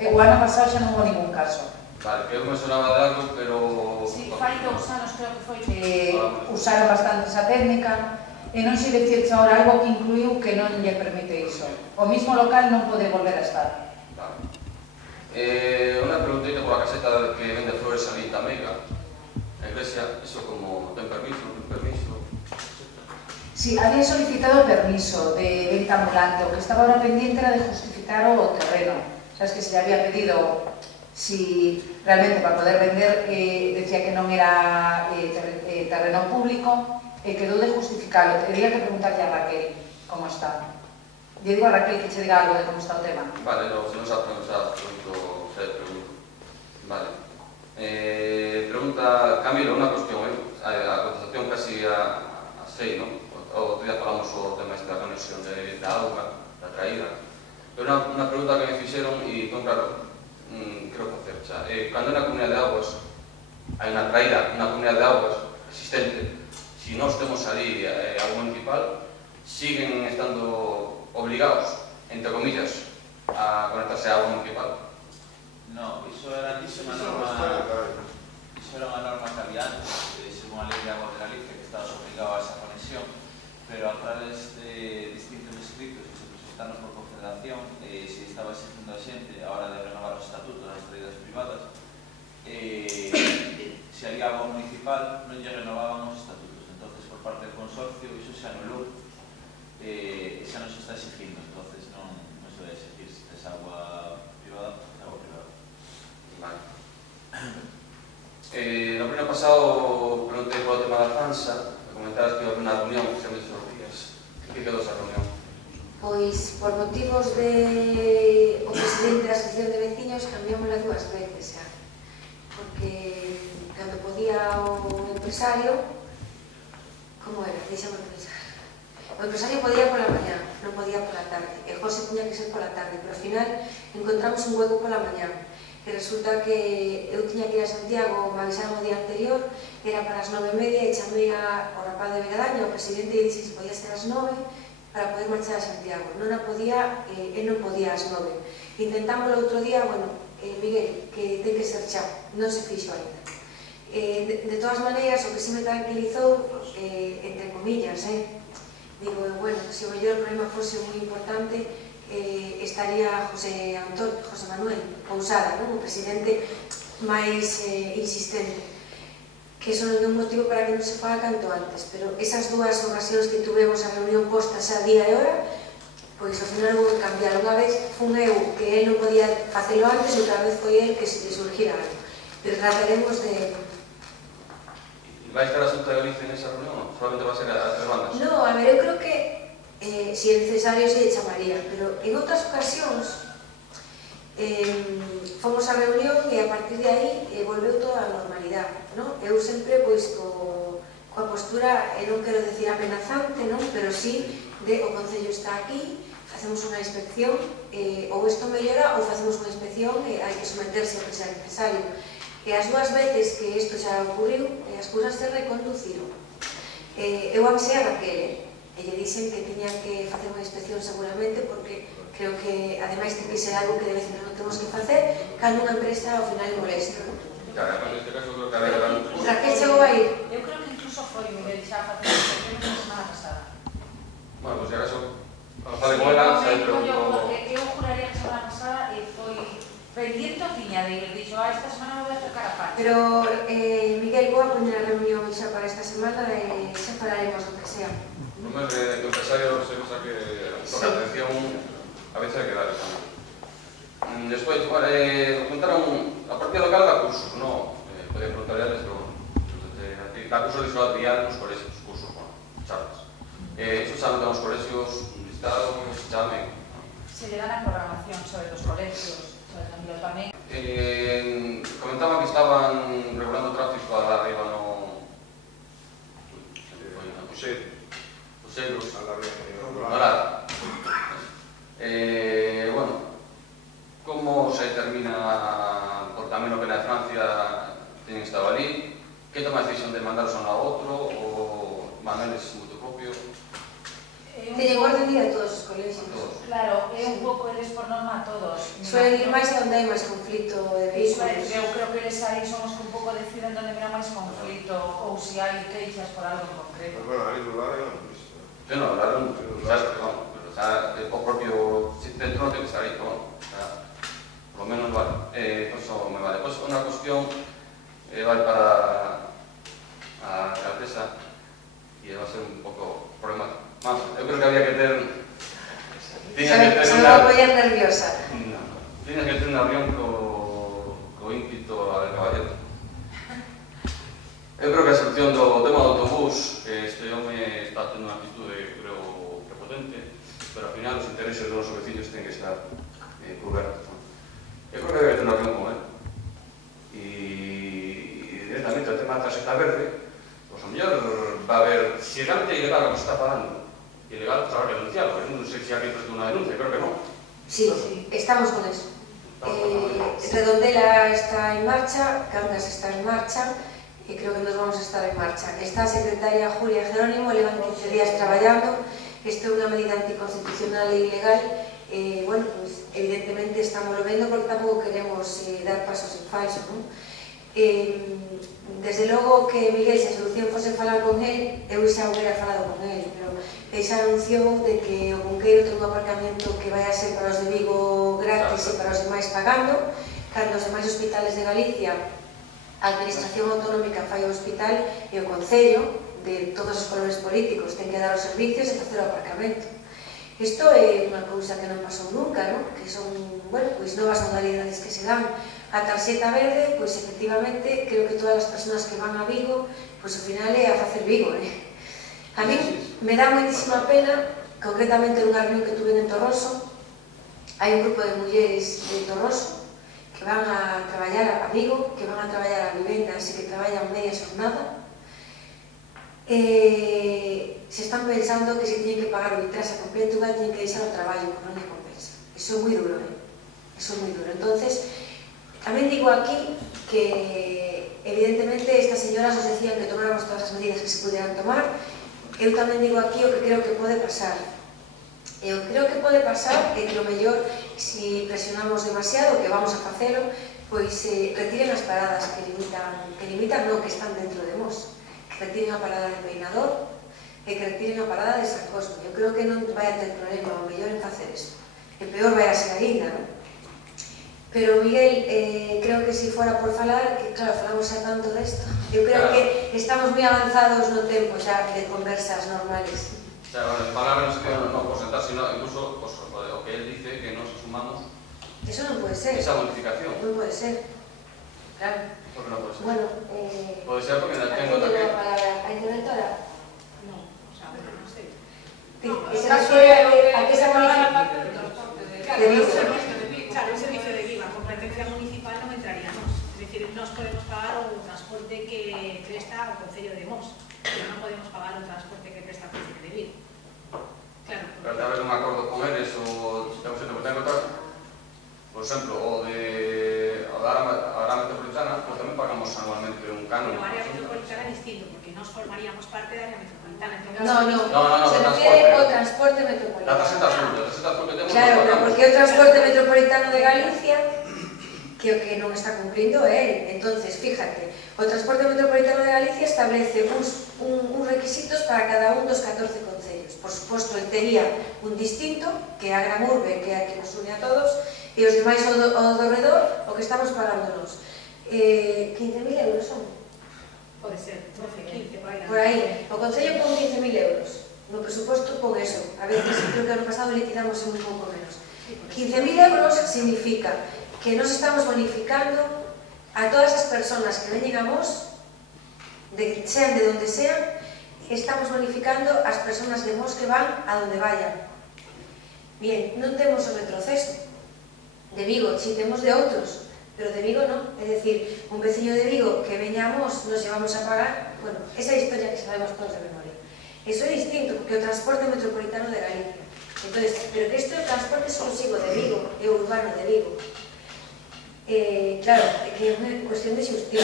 O ano pasado xa non houve ningún caso. Vale, que eu me sonaba de algo, pero... Si, fai 2 anos creo que foi que usaron bastante esa técnica e non sei dicirche ahora algo que incluiu que non lle permite iso. O mismo local non pode volver a estar. Vale. Unha preguntita por a caseta que vende flores ali da Mega. A iglesia, iso como ten permiso, non ten permiso? Si, había solicitado permiso de venta ambulante, o que estaba ahora pendiente era de justificar o terreno. sabes que se le había pedido si realmente para poder vender decía que non era terreno público, quedou de justificarlo. Tería que preguntarlle a Raquel como está. Lle digo a Raquel que che diga algo de como está o tema. Vale, no, se non sabe preguntar, pregunto. Vale. Pregunta Camilo, unha cuestión, a contestación casi a 6, non? Outro día falamos o tema da conexión da auga, da traída. Pero unha pregunta que me fixeron e, claro, creo que facer xa. Cando na comunidade de augas hai unha traída, unha comunidade de augas existente, se nós temos ali algo municipal, siguen estando obligados, entre comillas, a conectarse a agua municipal? No, iso era unha norma que había antes, según a lei de agua de Galicia, que estaba obligado a esa conexión, pero a través de distintos escritos que se presentaron por confederación, se estaba exigindo a xente a hora de renovar os estatutos das traídas privadas, se había agua municipal non lle renovaban os estatutos. Entonces, por parte del consorcio, iso se anulou, xa non se está exigindo, entonces non se vai exigir se tes agua privada, tes agua privada. Vale. No pleno pasado preguntei polo tema da FANSA, comentaras que iba a haber unha reunión que se me esos días. Que quedou esa reunión? Pois, por motivos de o presidente da Asociación de Veciños cambiámola 2 veces xa. Porque cando podía o empresario, como era? Deixamos pensar. O empresario podía pola mañá, non podía pola tarde. E José tiña que ser pola tarde, pero ao final encontramos un hueco pola mañá. E resulta que eu tiña que ir a Santiago, me avisaron o día anterior, era para as 9:30 e chamei ao rapaz de Vegadaña, o presidente, e dixen se podía ser as 9 para poder marchar a Santiago. Non a podía, el non podía ás 9. Intentamos o outro día, bueno, Miguel, que ten que ser xa, non se fixo ainda. De todas maneiras, o que si me tranquilizou, entre comillas, digo, bueno, se o mellor problema fose moi importante, estaría José Manuel Pousada, o presidente máis insistente, que eso non é un motivo para que non se faga canto antes, pero esas 2 ocasións que tuvemos a reunión posta xa día e hora, pois ao final vou cambiar. Unha vez fun eu que él non podía facelo antes e outra vez foi él que se lle surgira algo, pero trataremos de... Vai estar a Xunta de Galicia en esa reunión? Solamente va a ser a 3 bandas? No, a ver, eu creo que se é necesario se lle chamaría, pero en outras ocasións fomos a reunión e a partir de aí volveu toda a normalidade, non? Eu sempre, pois, coa postura, non quero decir amenazante, non? Pero sí, o Concello está aquí, facemos unha inspección, ou isto mellora ou facemos unha inspección e hai que someterse ao que sea necesario. E as 2 veces que isto xa ocurriu, as cousas se reconduciron. Eu avisei a Raquel, e lle dixen que tiña que facer unha inspección seguramente, porque creo que ademais ten que ser algo que de vez en cando temos que facer cando unha empresa ao final molesta. Claro, en este caso creo que a ver... Raquel chegou a ir? Eu creo que incluso foi Miguel xa a facer a inspección na semana pasada. Bueno, pues ya eso... Cuando sale con ela, se preguntó... Eu juraría que a semana pasada foi pendiente o tiña de ir, dixo, esta semana me voy a acercar a parte. Pero, Miguel, vou a poñer a reunión xa para esta semana e xa falaremos do que sea. No mes de empresario se usa que toca atención, a veces hai que darle tamén. Despois, comentaron a partida local da cursos, non? Podía preguntarle antes, pero bueno, da cursos de Adrián nos colegios, cursos, bueno, charlas. Eso xa non temos colegios, un listado, que se chamen. Se le dan a programación sobre los colegios, por ejemplo, tamén. Comentaban que estaban regulando o tráfico arriba no... Poseiros, Norada. Bueno, como se determina por tamén o que na Francia teñen estado ali? Que toma a decisión de mandaros a un a outro ou manueles moito propio? Teñen orden de ir a todos os colegios. Claro, é un pouco eles por norma a todos. Suelen ir máis onde hai máis conflito de vehículos. Eu creo que eles aí son os que un pouco deciden onde haberá máis conflito ou se hai queixas por algo en concreto. Pues bueno, ali no lado é unha prisa. Sí, no, claro, o propio centro non ten que estar aí, pero por lo menos vale, eso me vale. Pois unha cuestión vale para a alcaldesa e va a ser un pouco problemático. Vamos, eu creo que había que ter... Se me va a poñer nerviosa. Tiñas que unha reunión co ímpeto a de Caballero. Eu creo que a solución do tema do autobús, este home está tendo unha actitude, creo, prepotente, pero ao final os intereses dos nosos vecinos ten que estar cobertos. Eu creo que debe ter unha reunión con él. E directamente o tema da tarxeta verde, pois a mellor va a haber, se realmente é ilegal o que se está pagando, ilegal, pues habrá que denunciarlo, non sei se alguén prestou unha denuncia, creo que non. Sí, estamos con eso. Redondela está en marcha, Cangas está en marcha, e creo que nos vamos a estar en marcha. Está a secretaria Julia Jerónimo, levan 15 días traballando. Isto é unha medida anticonstitucional e ilegal. Bueno, pues, evidentemente estamos lo vendo porque tampouco queremos dar pasos en falso, non? Desde logo que Miguel, se a solución fose falar con él, eu xa hubiera falado con él, pero ele xa anunciou de que o Cunqueiro ten un aparcamento que vai a ser para os de Vigo gratis e para os demais pagando, cando os demais hospitales de Galicia, a Administración Autonómica fai o hospital e o Concello, de todos os colores políticos, ten que dar os servicios e facer o aparcamento. Isto é unha cousa que non pasou nunca, non? Que son, bueno, pois novas modalidades que se dan. A tarxeta verde, pois efectivamente, creo que todas as persoas que van a Vigo, pois ao final é a facer Vigo, A mí me dá moitísima pena, concretamente nunha reunión que tuve en Torroso, hai un grupo de mulleres de Torroso que van a traballar a Vigo, que van a traballar a vivendas e que traballan media jornada. Se están pensando que se tienen que pagar o vitraxe completo, igual tienen que deixar o traballo, que non é compensa. Eso é moi duro, Eso é moi duro. Entonces, tamén digo aquí que, evidentemente, estas señoras nos decían que tomáramos todas as medidas que se pudieran tomar. Eu tamén digo aquí o que creo que pode pasar. Eu creo que pode pasar que o mellor, se presionamos demasiado, que vamos a facelo, pois retiren as paradas que limitan, non, que están dentro de Mos, que retiren a parada de Peinador e que retiren a parada de San Cosme. Eu creo que non vai a ter problema, o mellor en facer eso. E peor vai a ser ainda, non? Pero, Miguel, creo que se fora por falar, que claro, falamos xa tanto desto, eu creo que estamos moi avanzados no tempo xa de conversas normales. Palabras que non podo sentar, sino incluso o que él dice que nos asumamos. Eso non pode ser. Esa modificación. Non pode ser. Claro. Por que non pode ser? Bueno, pode ser porque a quien ten a palabra? A interventora? Non, o sea, non sei. Se refiere a que esa modificación de Vigo. Claro, o servicio de Vigo, a competencia municipal non entraríamos. Es decir, nos podemos pagar o transporte que presta o Concello de Mos, pero non podemos pagar o transporte que presta o Concello de Vigo. Claro. Pero tal vez non me acordo con eles, o se ten que contar, por exemplo, o da área metropolitana, pues tamén pagamos anualmente un canon. Pero a área metropolitana é distinto, porque nos formaríamos parte da área metropolitana. No, se refiere ao transporte metropolitano. La tarxeta azul que temos. Claro, pero porque o transporte metropolitano de Galicia, que o que non está cumplindo é él. Entonces, fíjate, o transporte metropolitano de Galicia establece uns requisitos para cada un dos 14 concellos. Por suposto, el tería un distinto, que é a Gran Urbe, que é a que nos une a todos, e os demais ao do redor, o que estamos pagándonos. 15.000 euros son? Pode ser, 12, 15, por aí. Por aí. O Concello pon 15.000 euros. No presuposto pon eso. A veces, creo que ano pasado liquidamos un pouco menos. 15.000 euros significa que nos estamos bonificando a todas as persoas que veñen a Mos, sean de donde sean, estamos bonificando as persoas de Mos que van a donde vayan. Bien, non temos o retroceso de Vigo, si temos de outros, pero de Vigo non. É dicir, un veciño de Vigo que veña a Mos, nos llevamos a pagar, bueno, esa é a historia que sabemos todos de memoria. Eso é distinto, porque o transporte metropolitano de Galicia. Entonces, pero que isto é o transporte exclusivo de Vigo, é o urbano de Vigo. Claro, é que é unha cuestión de xusticia.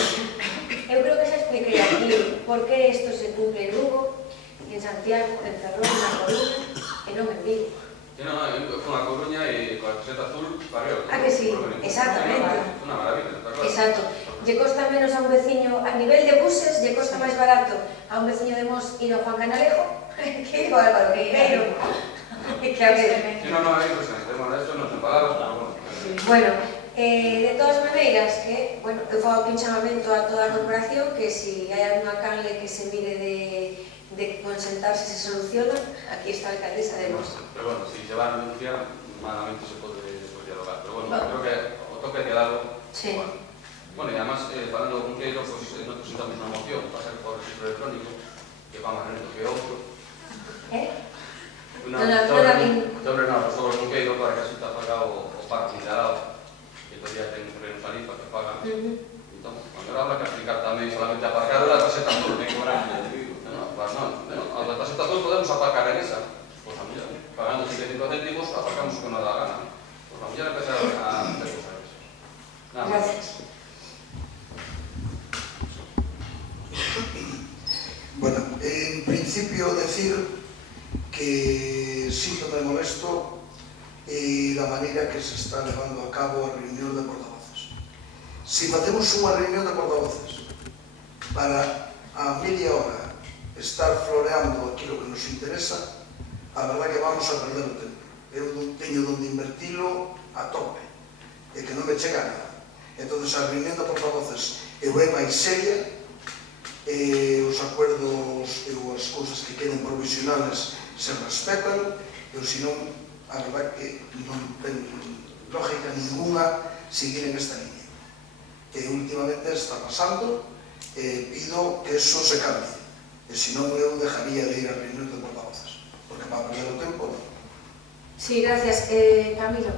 Eu creo que xa expliquei aquí por que isto se cumple en Lugo, en Santiago, en Ferrol, na Coruña, e non en Vigo. Non, con a Coruña e con a tarxeta azul pareo. Que sí, exactamente. Unha maravilla, está claro. Exacto. Lle costa menos a un veciño, a nivel de buses, lle costa máis barato a un veciño de Mos ir ao Juan Canalejo que ir ao Álvaro Quinteiro. Que a ver. Sí, non, é impresionante. Isto non son palabras, pero bueno. Bueno, de todas maneiras, bueno, eu fago aquí un chamamento a toda a corporación que se hai alguna canle que se mire de consentarse se soluciona, aquí está a alcaldesa de Mos. Pero bueno, si se va a denunciar, malamente se pode despois dialogar. Pero bueno, creo que o Sí. Bueno, y además, falando con Cunqueiro, pues nos presentamos unha moción para ser por registro electrónico, que va máis lento que outro. Pues todo o Cunqueiro para que así está pagado o parque minerado, que todavía ten menos tarifa que pagan. Entón, agora habrá que aplicar tamén solamente aparcar a tarxeta azul, ben cobrando. A tarxeta azul podemos aparcar en esa, pues a mellor, pagando 35 céntimos, aparcamos con nada a gana. Pues a mellor empezar a hacer cosas. Nada más. Gracias. Bueno, en principio decir que síntome molesto da maneira que se está levando a cabo a reunión de portavoces. Si facemos unha reunión de portavoces para a media hora estar floreando aquilo que nos interesa, a verdad que vamos a perder o tempo. Eu non teño onde invertilo a tope, e que non me chega nada. Entón, a reunión de portavoces é máis seria, os acuerdos e as cousas que queden provisionales se respetan, e senón, a verdad que non ten lógica ninguna seguir en esta línea. Que últimamente está pasando, pido que eso se cambie, e senón eu dejaría de ir a reunión de portavoces, porque para perder o tempo non. Sí, gracias. Camilo.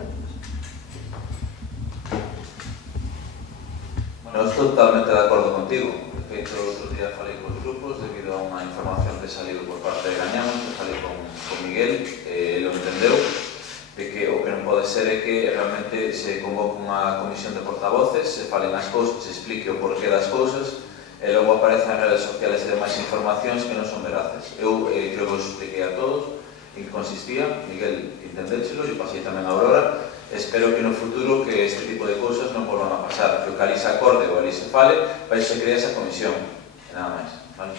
Bueno, estou totalmente de acordo contigo. De feito, outro día falei cos grupos debido a unha información que saliu por parte de Gañamos, que falei con Miguel, ele o entendeu, de que o que non pode ser é que realmente se convoque unha comisión de portavoces, se falen as cousas, se explique o porqué das cousas, e logo aparecen as redes sociales e demais informacións que non son veraces. Eu creo que os expliquei a todos en que consistía, Miguel entendéchelo, e pasei tamén a Aurora. Espero que no futuro que este tipo de cousas non volvan a pasar, que o que ali se acorde ou ali se fale, vai se crear esa comisión, e nada máis, vale?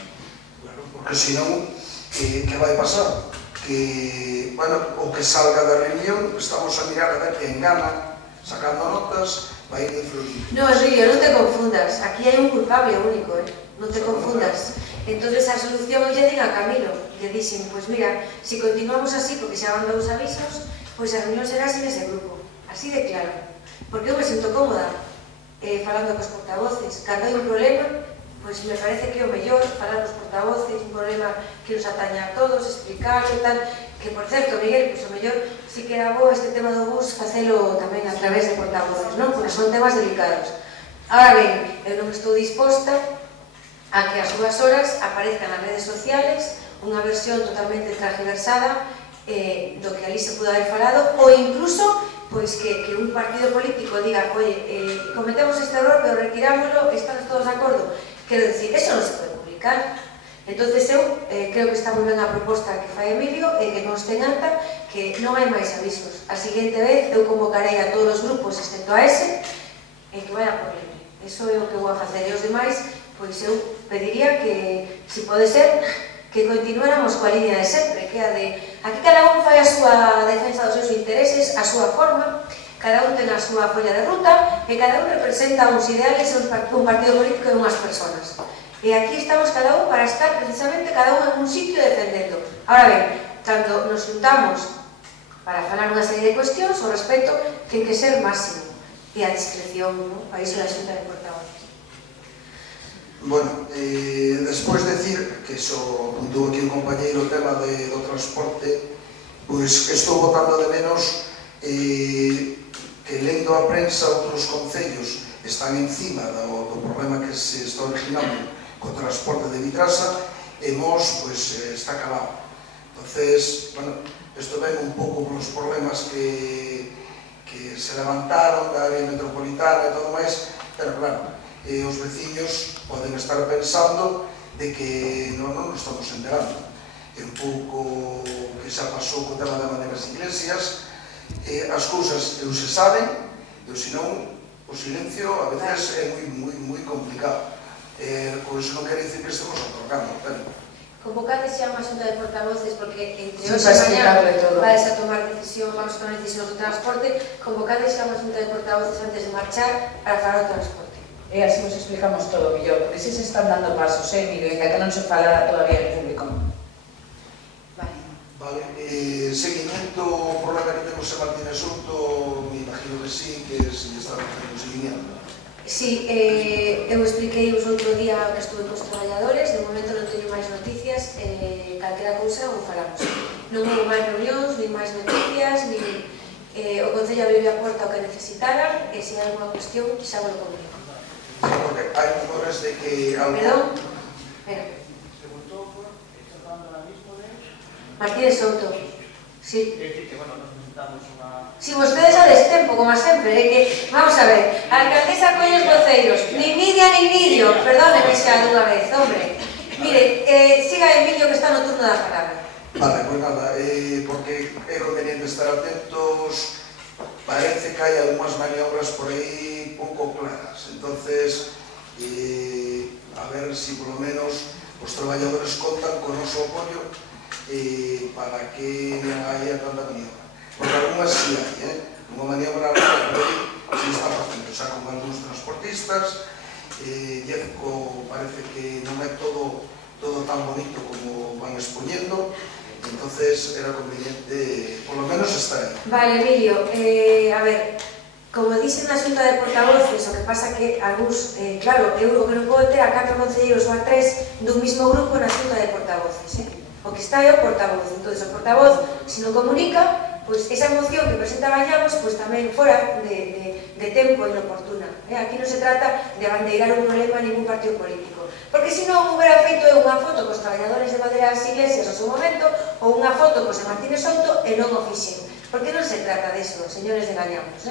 Claro, porque senón, que vai pasar? Que, bueno, o que salga da reunión, estamos a mirar a ver quen gana, sacando notas, vai ir influir. No, Enrique, non te confundas, aquí hai un culpable único, non te confundas. Entonces a solución eu lle digo a Camilo, lle dixen, pois mira, se continuamos así, porque xa van dous avisos, pois a reunión será sin ese grupo, así de claro. Porque eu me sinto cómoda falando cos portavoces. Cando hai un problema, pois me parece que é o mellor falar cos portavoces, un problema que nos ataña a todos, explicar e tal. Que, por certo, Miguel, pois o mellor si que era bo este tema do bus facelo tamén a través de portavoces, non? Porque son temas delicados. Ahora ben, eu non estou disposta a que as 2 horas aparezcan nas redes sociales unha versión totalmente transversada do que ali se pudo haber falado, ou incluso pois que un partido político diga, oye, cometemos este error, pero retirámoslo, estamos todos de acordo. Quero dicir, eso non se pode publicar. Entonces eu creo que está moi ben a proposta que fai Emilio e que conste en acta que non hai máis avisos. A seguinte vez eu convocarei a todos os grupos, excepto a ese, e que vaya por libre. Eso é o que vou a facer. E os demais, pois eu pediría que, se pode ser, que continuáramos coa línea de sempre, que a de aquí cada un fai a súa defensa dos seus intereses, a súa forma, cada un ten a súa folla de ruta e cada un representa uns ideales, un partido político e unhas persoas. E aquí estamos cada un para estar precisamente cada un en un sitio defendendo. Ahora ben, cando nos juntamos para falar unha serie de cuestións, o respeto ten que ser máximo e a discreción, ¿no? Para iso da Xunta de Portavoces. Bueno, despois de decir que eso apuntou aquí un compañeiro o tema do transporte, pois estou botando de menos que lendo a prensa outros concellos están encima do problema que se está originando co transporte de Vitrasa e Mos, pois, está calado. Entonces, bueno, isto ven un pouco polos problemas que se levantaron da área metropolitana e todo máis, pero claro, os veciños poden estar pensando de que non nos estamos enterando. É un pouco que xa pasou co tema de Maneras Iglesias, as cousas ou se saben, ou senón o silencio a veces é moi complicado. Por iso non quere dicir que estemos otorgando, pero Convocades xa unha xunta de portavoces porque entre hoxe e mañá vais a tomar decisión, vamos a tomar decisión do transporte, convocades xa unha xunta de portavoces antes de marchar para falar o transporte. E así vos explicamos todo mellor, porque se están dando pasos, Miguel, que non se falara todavía en público. Vale, seguimento o problema que temos en Martínez Soto, me imagino que sí, que se está facendo seguimiento. Sí, eu expliquei os outro día que estuve cos traballadores, de momento non teño máis noticias, calquera cousa o falamos. Non houve máis reunións, nin máis noticias, nin o Concello abriu a porta o que necesitaran, e se hai alguma cuestión xa vos comunico. Sí, porque hai rumores de que... Perdón? Espera. Martínez Souto. Sí. Si vostedes a destempo, como sempre, é que, vamos a ver, a alcaldesa colle os voceiros, nin Nidia nin Nidio, perdóneme xa dunha vez, hombre. Mire, siga Emilio que está no turno da palabra. Vale, pois nada, porque é conveniente estar atentos, parece que hai algunhas maniobras por aí pouco claras, entonces, a ver si por lo menos os traballadores contan con noso apoio para que non haya tanta maniobra. Porque algunhas sí hai, unha maniobra por aí se está facendo, xa con algúns transportistas, Jefco parece que non é todo tan bonito como van expoñendo, entonces era conveniente, por lo menos, estar aí. Vale, Emilio, a ver, como dixen na xunta de portavoces, o que pasa que algúns, claro, eu que non podo ter a 4 concelleiros ou a 3 dun mismo grupo na xunta de portavoces, o que está é o portavoz, entón o portavoz, se non comunica, pois esa moción que presentabañamos, pois tamén fora de tempo inoportuna. Aquí non se trata de bandeirar un problema a ningún partido político, porque se non houbera feito unha foto cos traballadores de Madeira das Iglesias ao seu momento, ou unha foto cos de Martínez Souto, e non o fixen, porque non se trata deso, señores de Gañamos.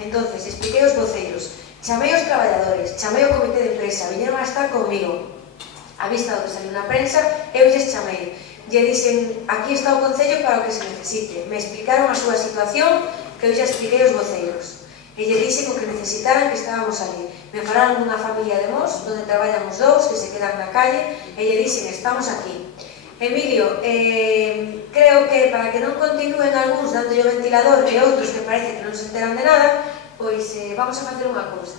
Entonces, expliquei os voceiros, chamei os traballadores, chamei o comité de empresa, viñeron a estar comigo, a vista do que saliu na prensa, eu lles chamei. Lle dixen, aquí está o Concello para o que se necesite. Me explicaron a súa situación, que eu xa expliquei os voceiros. E lle dixen o que necesitaran, que estábamos ali. Me falaron dunha familia de Mos, onde traballan os dous, que se quedan na calle, e lle dixen, estamos aquí. Emilio, creo que para que non continúen algúns dándolle o ventilador e outros que parece que non se enteran de nada, pois vamos a facer unha cousa.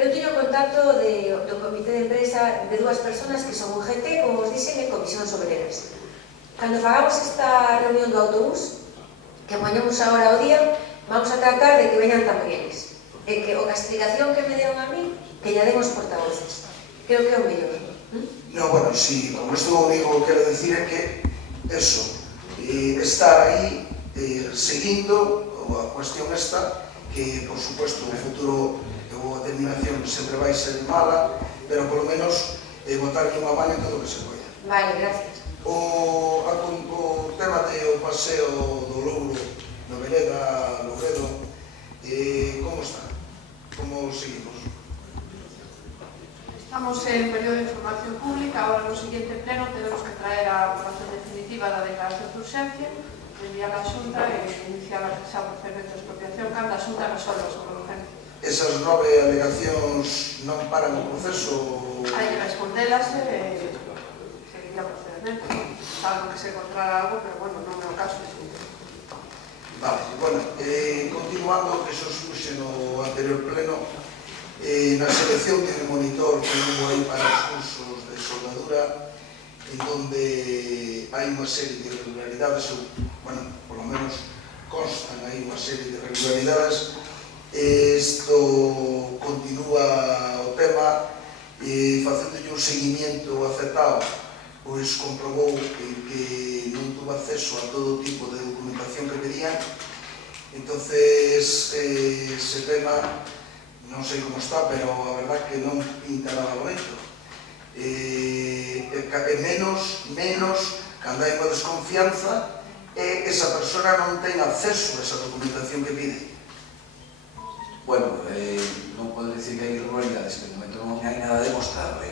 Eu teño contacto do comité de empresa de dúas personas que son UGT, como vos dixen, e Comisións Obreras. Cando fagamos esta reunión do autobús, que poñemos agora o día, vamos a tratar de que veñan tamén eles. E que a explicación que me deron a mí, que ya den os portavoces. Creo que é o mellor. No, bueno, si, con isto o único que quero decir é que eso, estar aí seguindo a cuestión esta, que por supuesto o futuro ou a terminación sempre vai ser mala, pero polo menos botarlle unha mano en todo o que se poida. Vale, gracias. O tema do paseo do Louro no Vereda, Loredo, como está? Como seguimos? Estamos en período de información pública, ahora no siguiente pleno tenemos que traer a aprobación definitiva da declaración de urxencia, enviar a Xunta e iniciar xa o procedimento de expropiación cando a Xunta resolva sobre a urgencia. Esas 9 alegacións non paran o proceso? Hai que respondelas e seguiría o procedimento, salvo que se encontrara algo, pero bueno, non é o caso. Vale, bueno, continuando, que xo surxe no anterior pleno, na selección de monitor que hubo aí para os cursos de soldadura, en donde hai unha serie de irregularidades, bueno, por lo menos constan aí unha serie de irregularidades. Isto continúa o tema, facendo un seguimiento acertado, pois comprobou que non tuvo acceso a todo tipo de documentación que pedían. Entonces, ese tema non sei como está, pero a verdad que non pinta nada bonito. Menos cando hai unha desconfianza e esa persona non ten acceso a esa documentación que pide. Bueno, non podo dicir que hai irregularidades, que no momento non hai nada demostrado.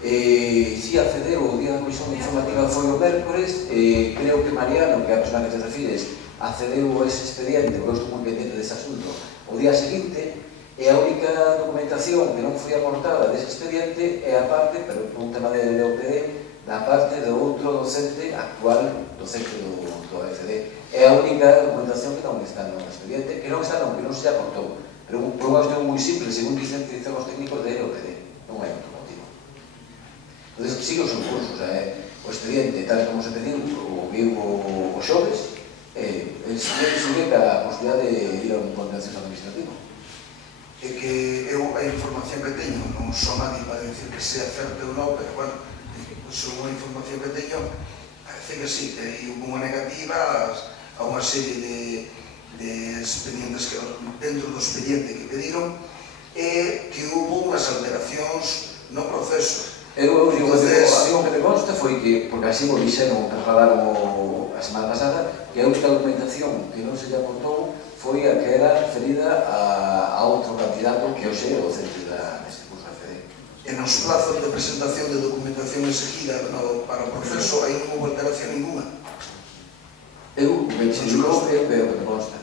Si accedeu o día da comisión informativa foi o mércores, creo que Mariano, que é a persona que te refires, accedeu a ese expediente, porque eu estou moi pendiente dese asunto, o día seguinte, e a única documentación que non foi aportada dese expediente é a parte, pero por un tema de OPD, da parte do outro docente actual, docente do AFD. É a única documentación que non está no expediente, que non está non, que non se aportou. Pero por unha cuestión moi simple, según dicen os técnicos de OPD, non hai outro motivo. Entón, sigue o seu curso, o expediente, tal como se pediu, o viu o xoves, sigue a posibilidade de ir a un contencioso administrativo. é que eu a información que teño non sou nadie para dicir que sea certo ou non, pero bueno, son unha información que teño, parece que sí, que hai unha negativa a unha serie de expedientes que dentro do expediente que pediron e que hubo unhas alteracións no proceso. Eu digo que te consta foi que, porque así mo dixeron, trasladaron a semana pasada, que a única documentación que non se lle aportou foi a que era referida a outro candidato que hoxe é o docente neste curso de FD. E nos plazos de presentación de documentación exigida para o proceso aí non houve alteración ninguna. Eu veo que te consta.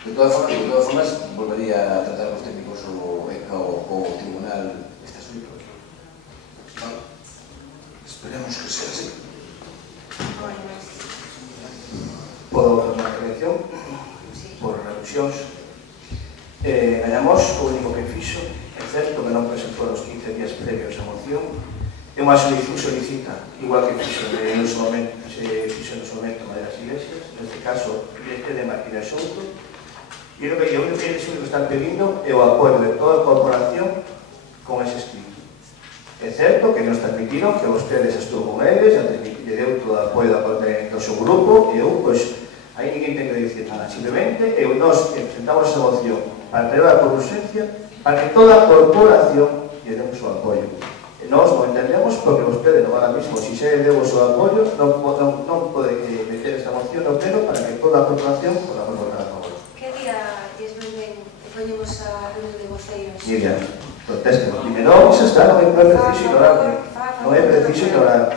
De todas formas, volvería a tratar os técnicos o tribunal este asunto. Vale. Esperemos que sea así. Por unha intervención, por reduccións, gañamos o único que fixo, é certo que non presentou os 15 días previos a moción, é unha solicita, igual que fixo no seu momento Madeiras Iglesias, neste caso, este de Martínez Souto, e o único que están pedindo é o apoio de toda a corporación con ese escrito. É certo que nos transmitiron que vostedes estuvo con eles, lle deu todo o apoio do seu grupo, e eu, pois, aí ninguén ten que dicir nada. Simplemente, nós presentamos esa moción para traerla por urgencia, para que toda a corporación lle demos o apoio. E nós non entendemos porque vostedes non ahora mismo, se xe deu o seu apoio, non pode meter esta moción no pleno para que toda a corporación poda votar a favor. Que día lles venden e poñemos a reunión de voceiros? Miriam, proteste, dime, non, xa está, non é preciso ignorar. Non é preciso ignorar.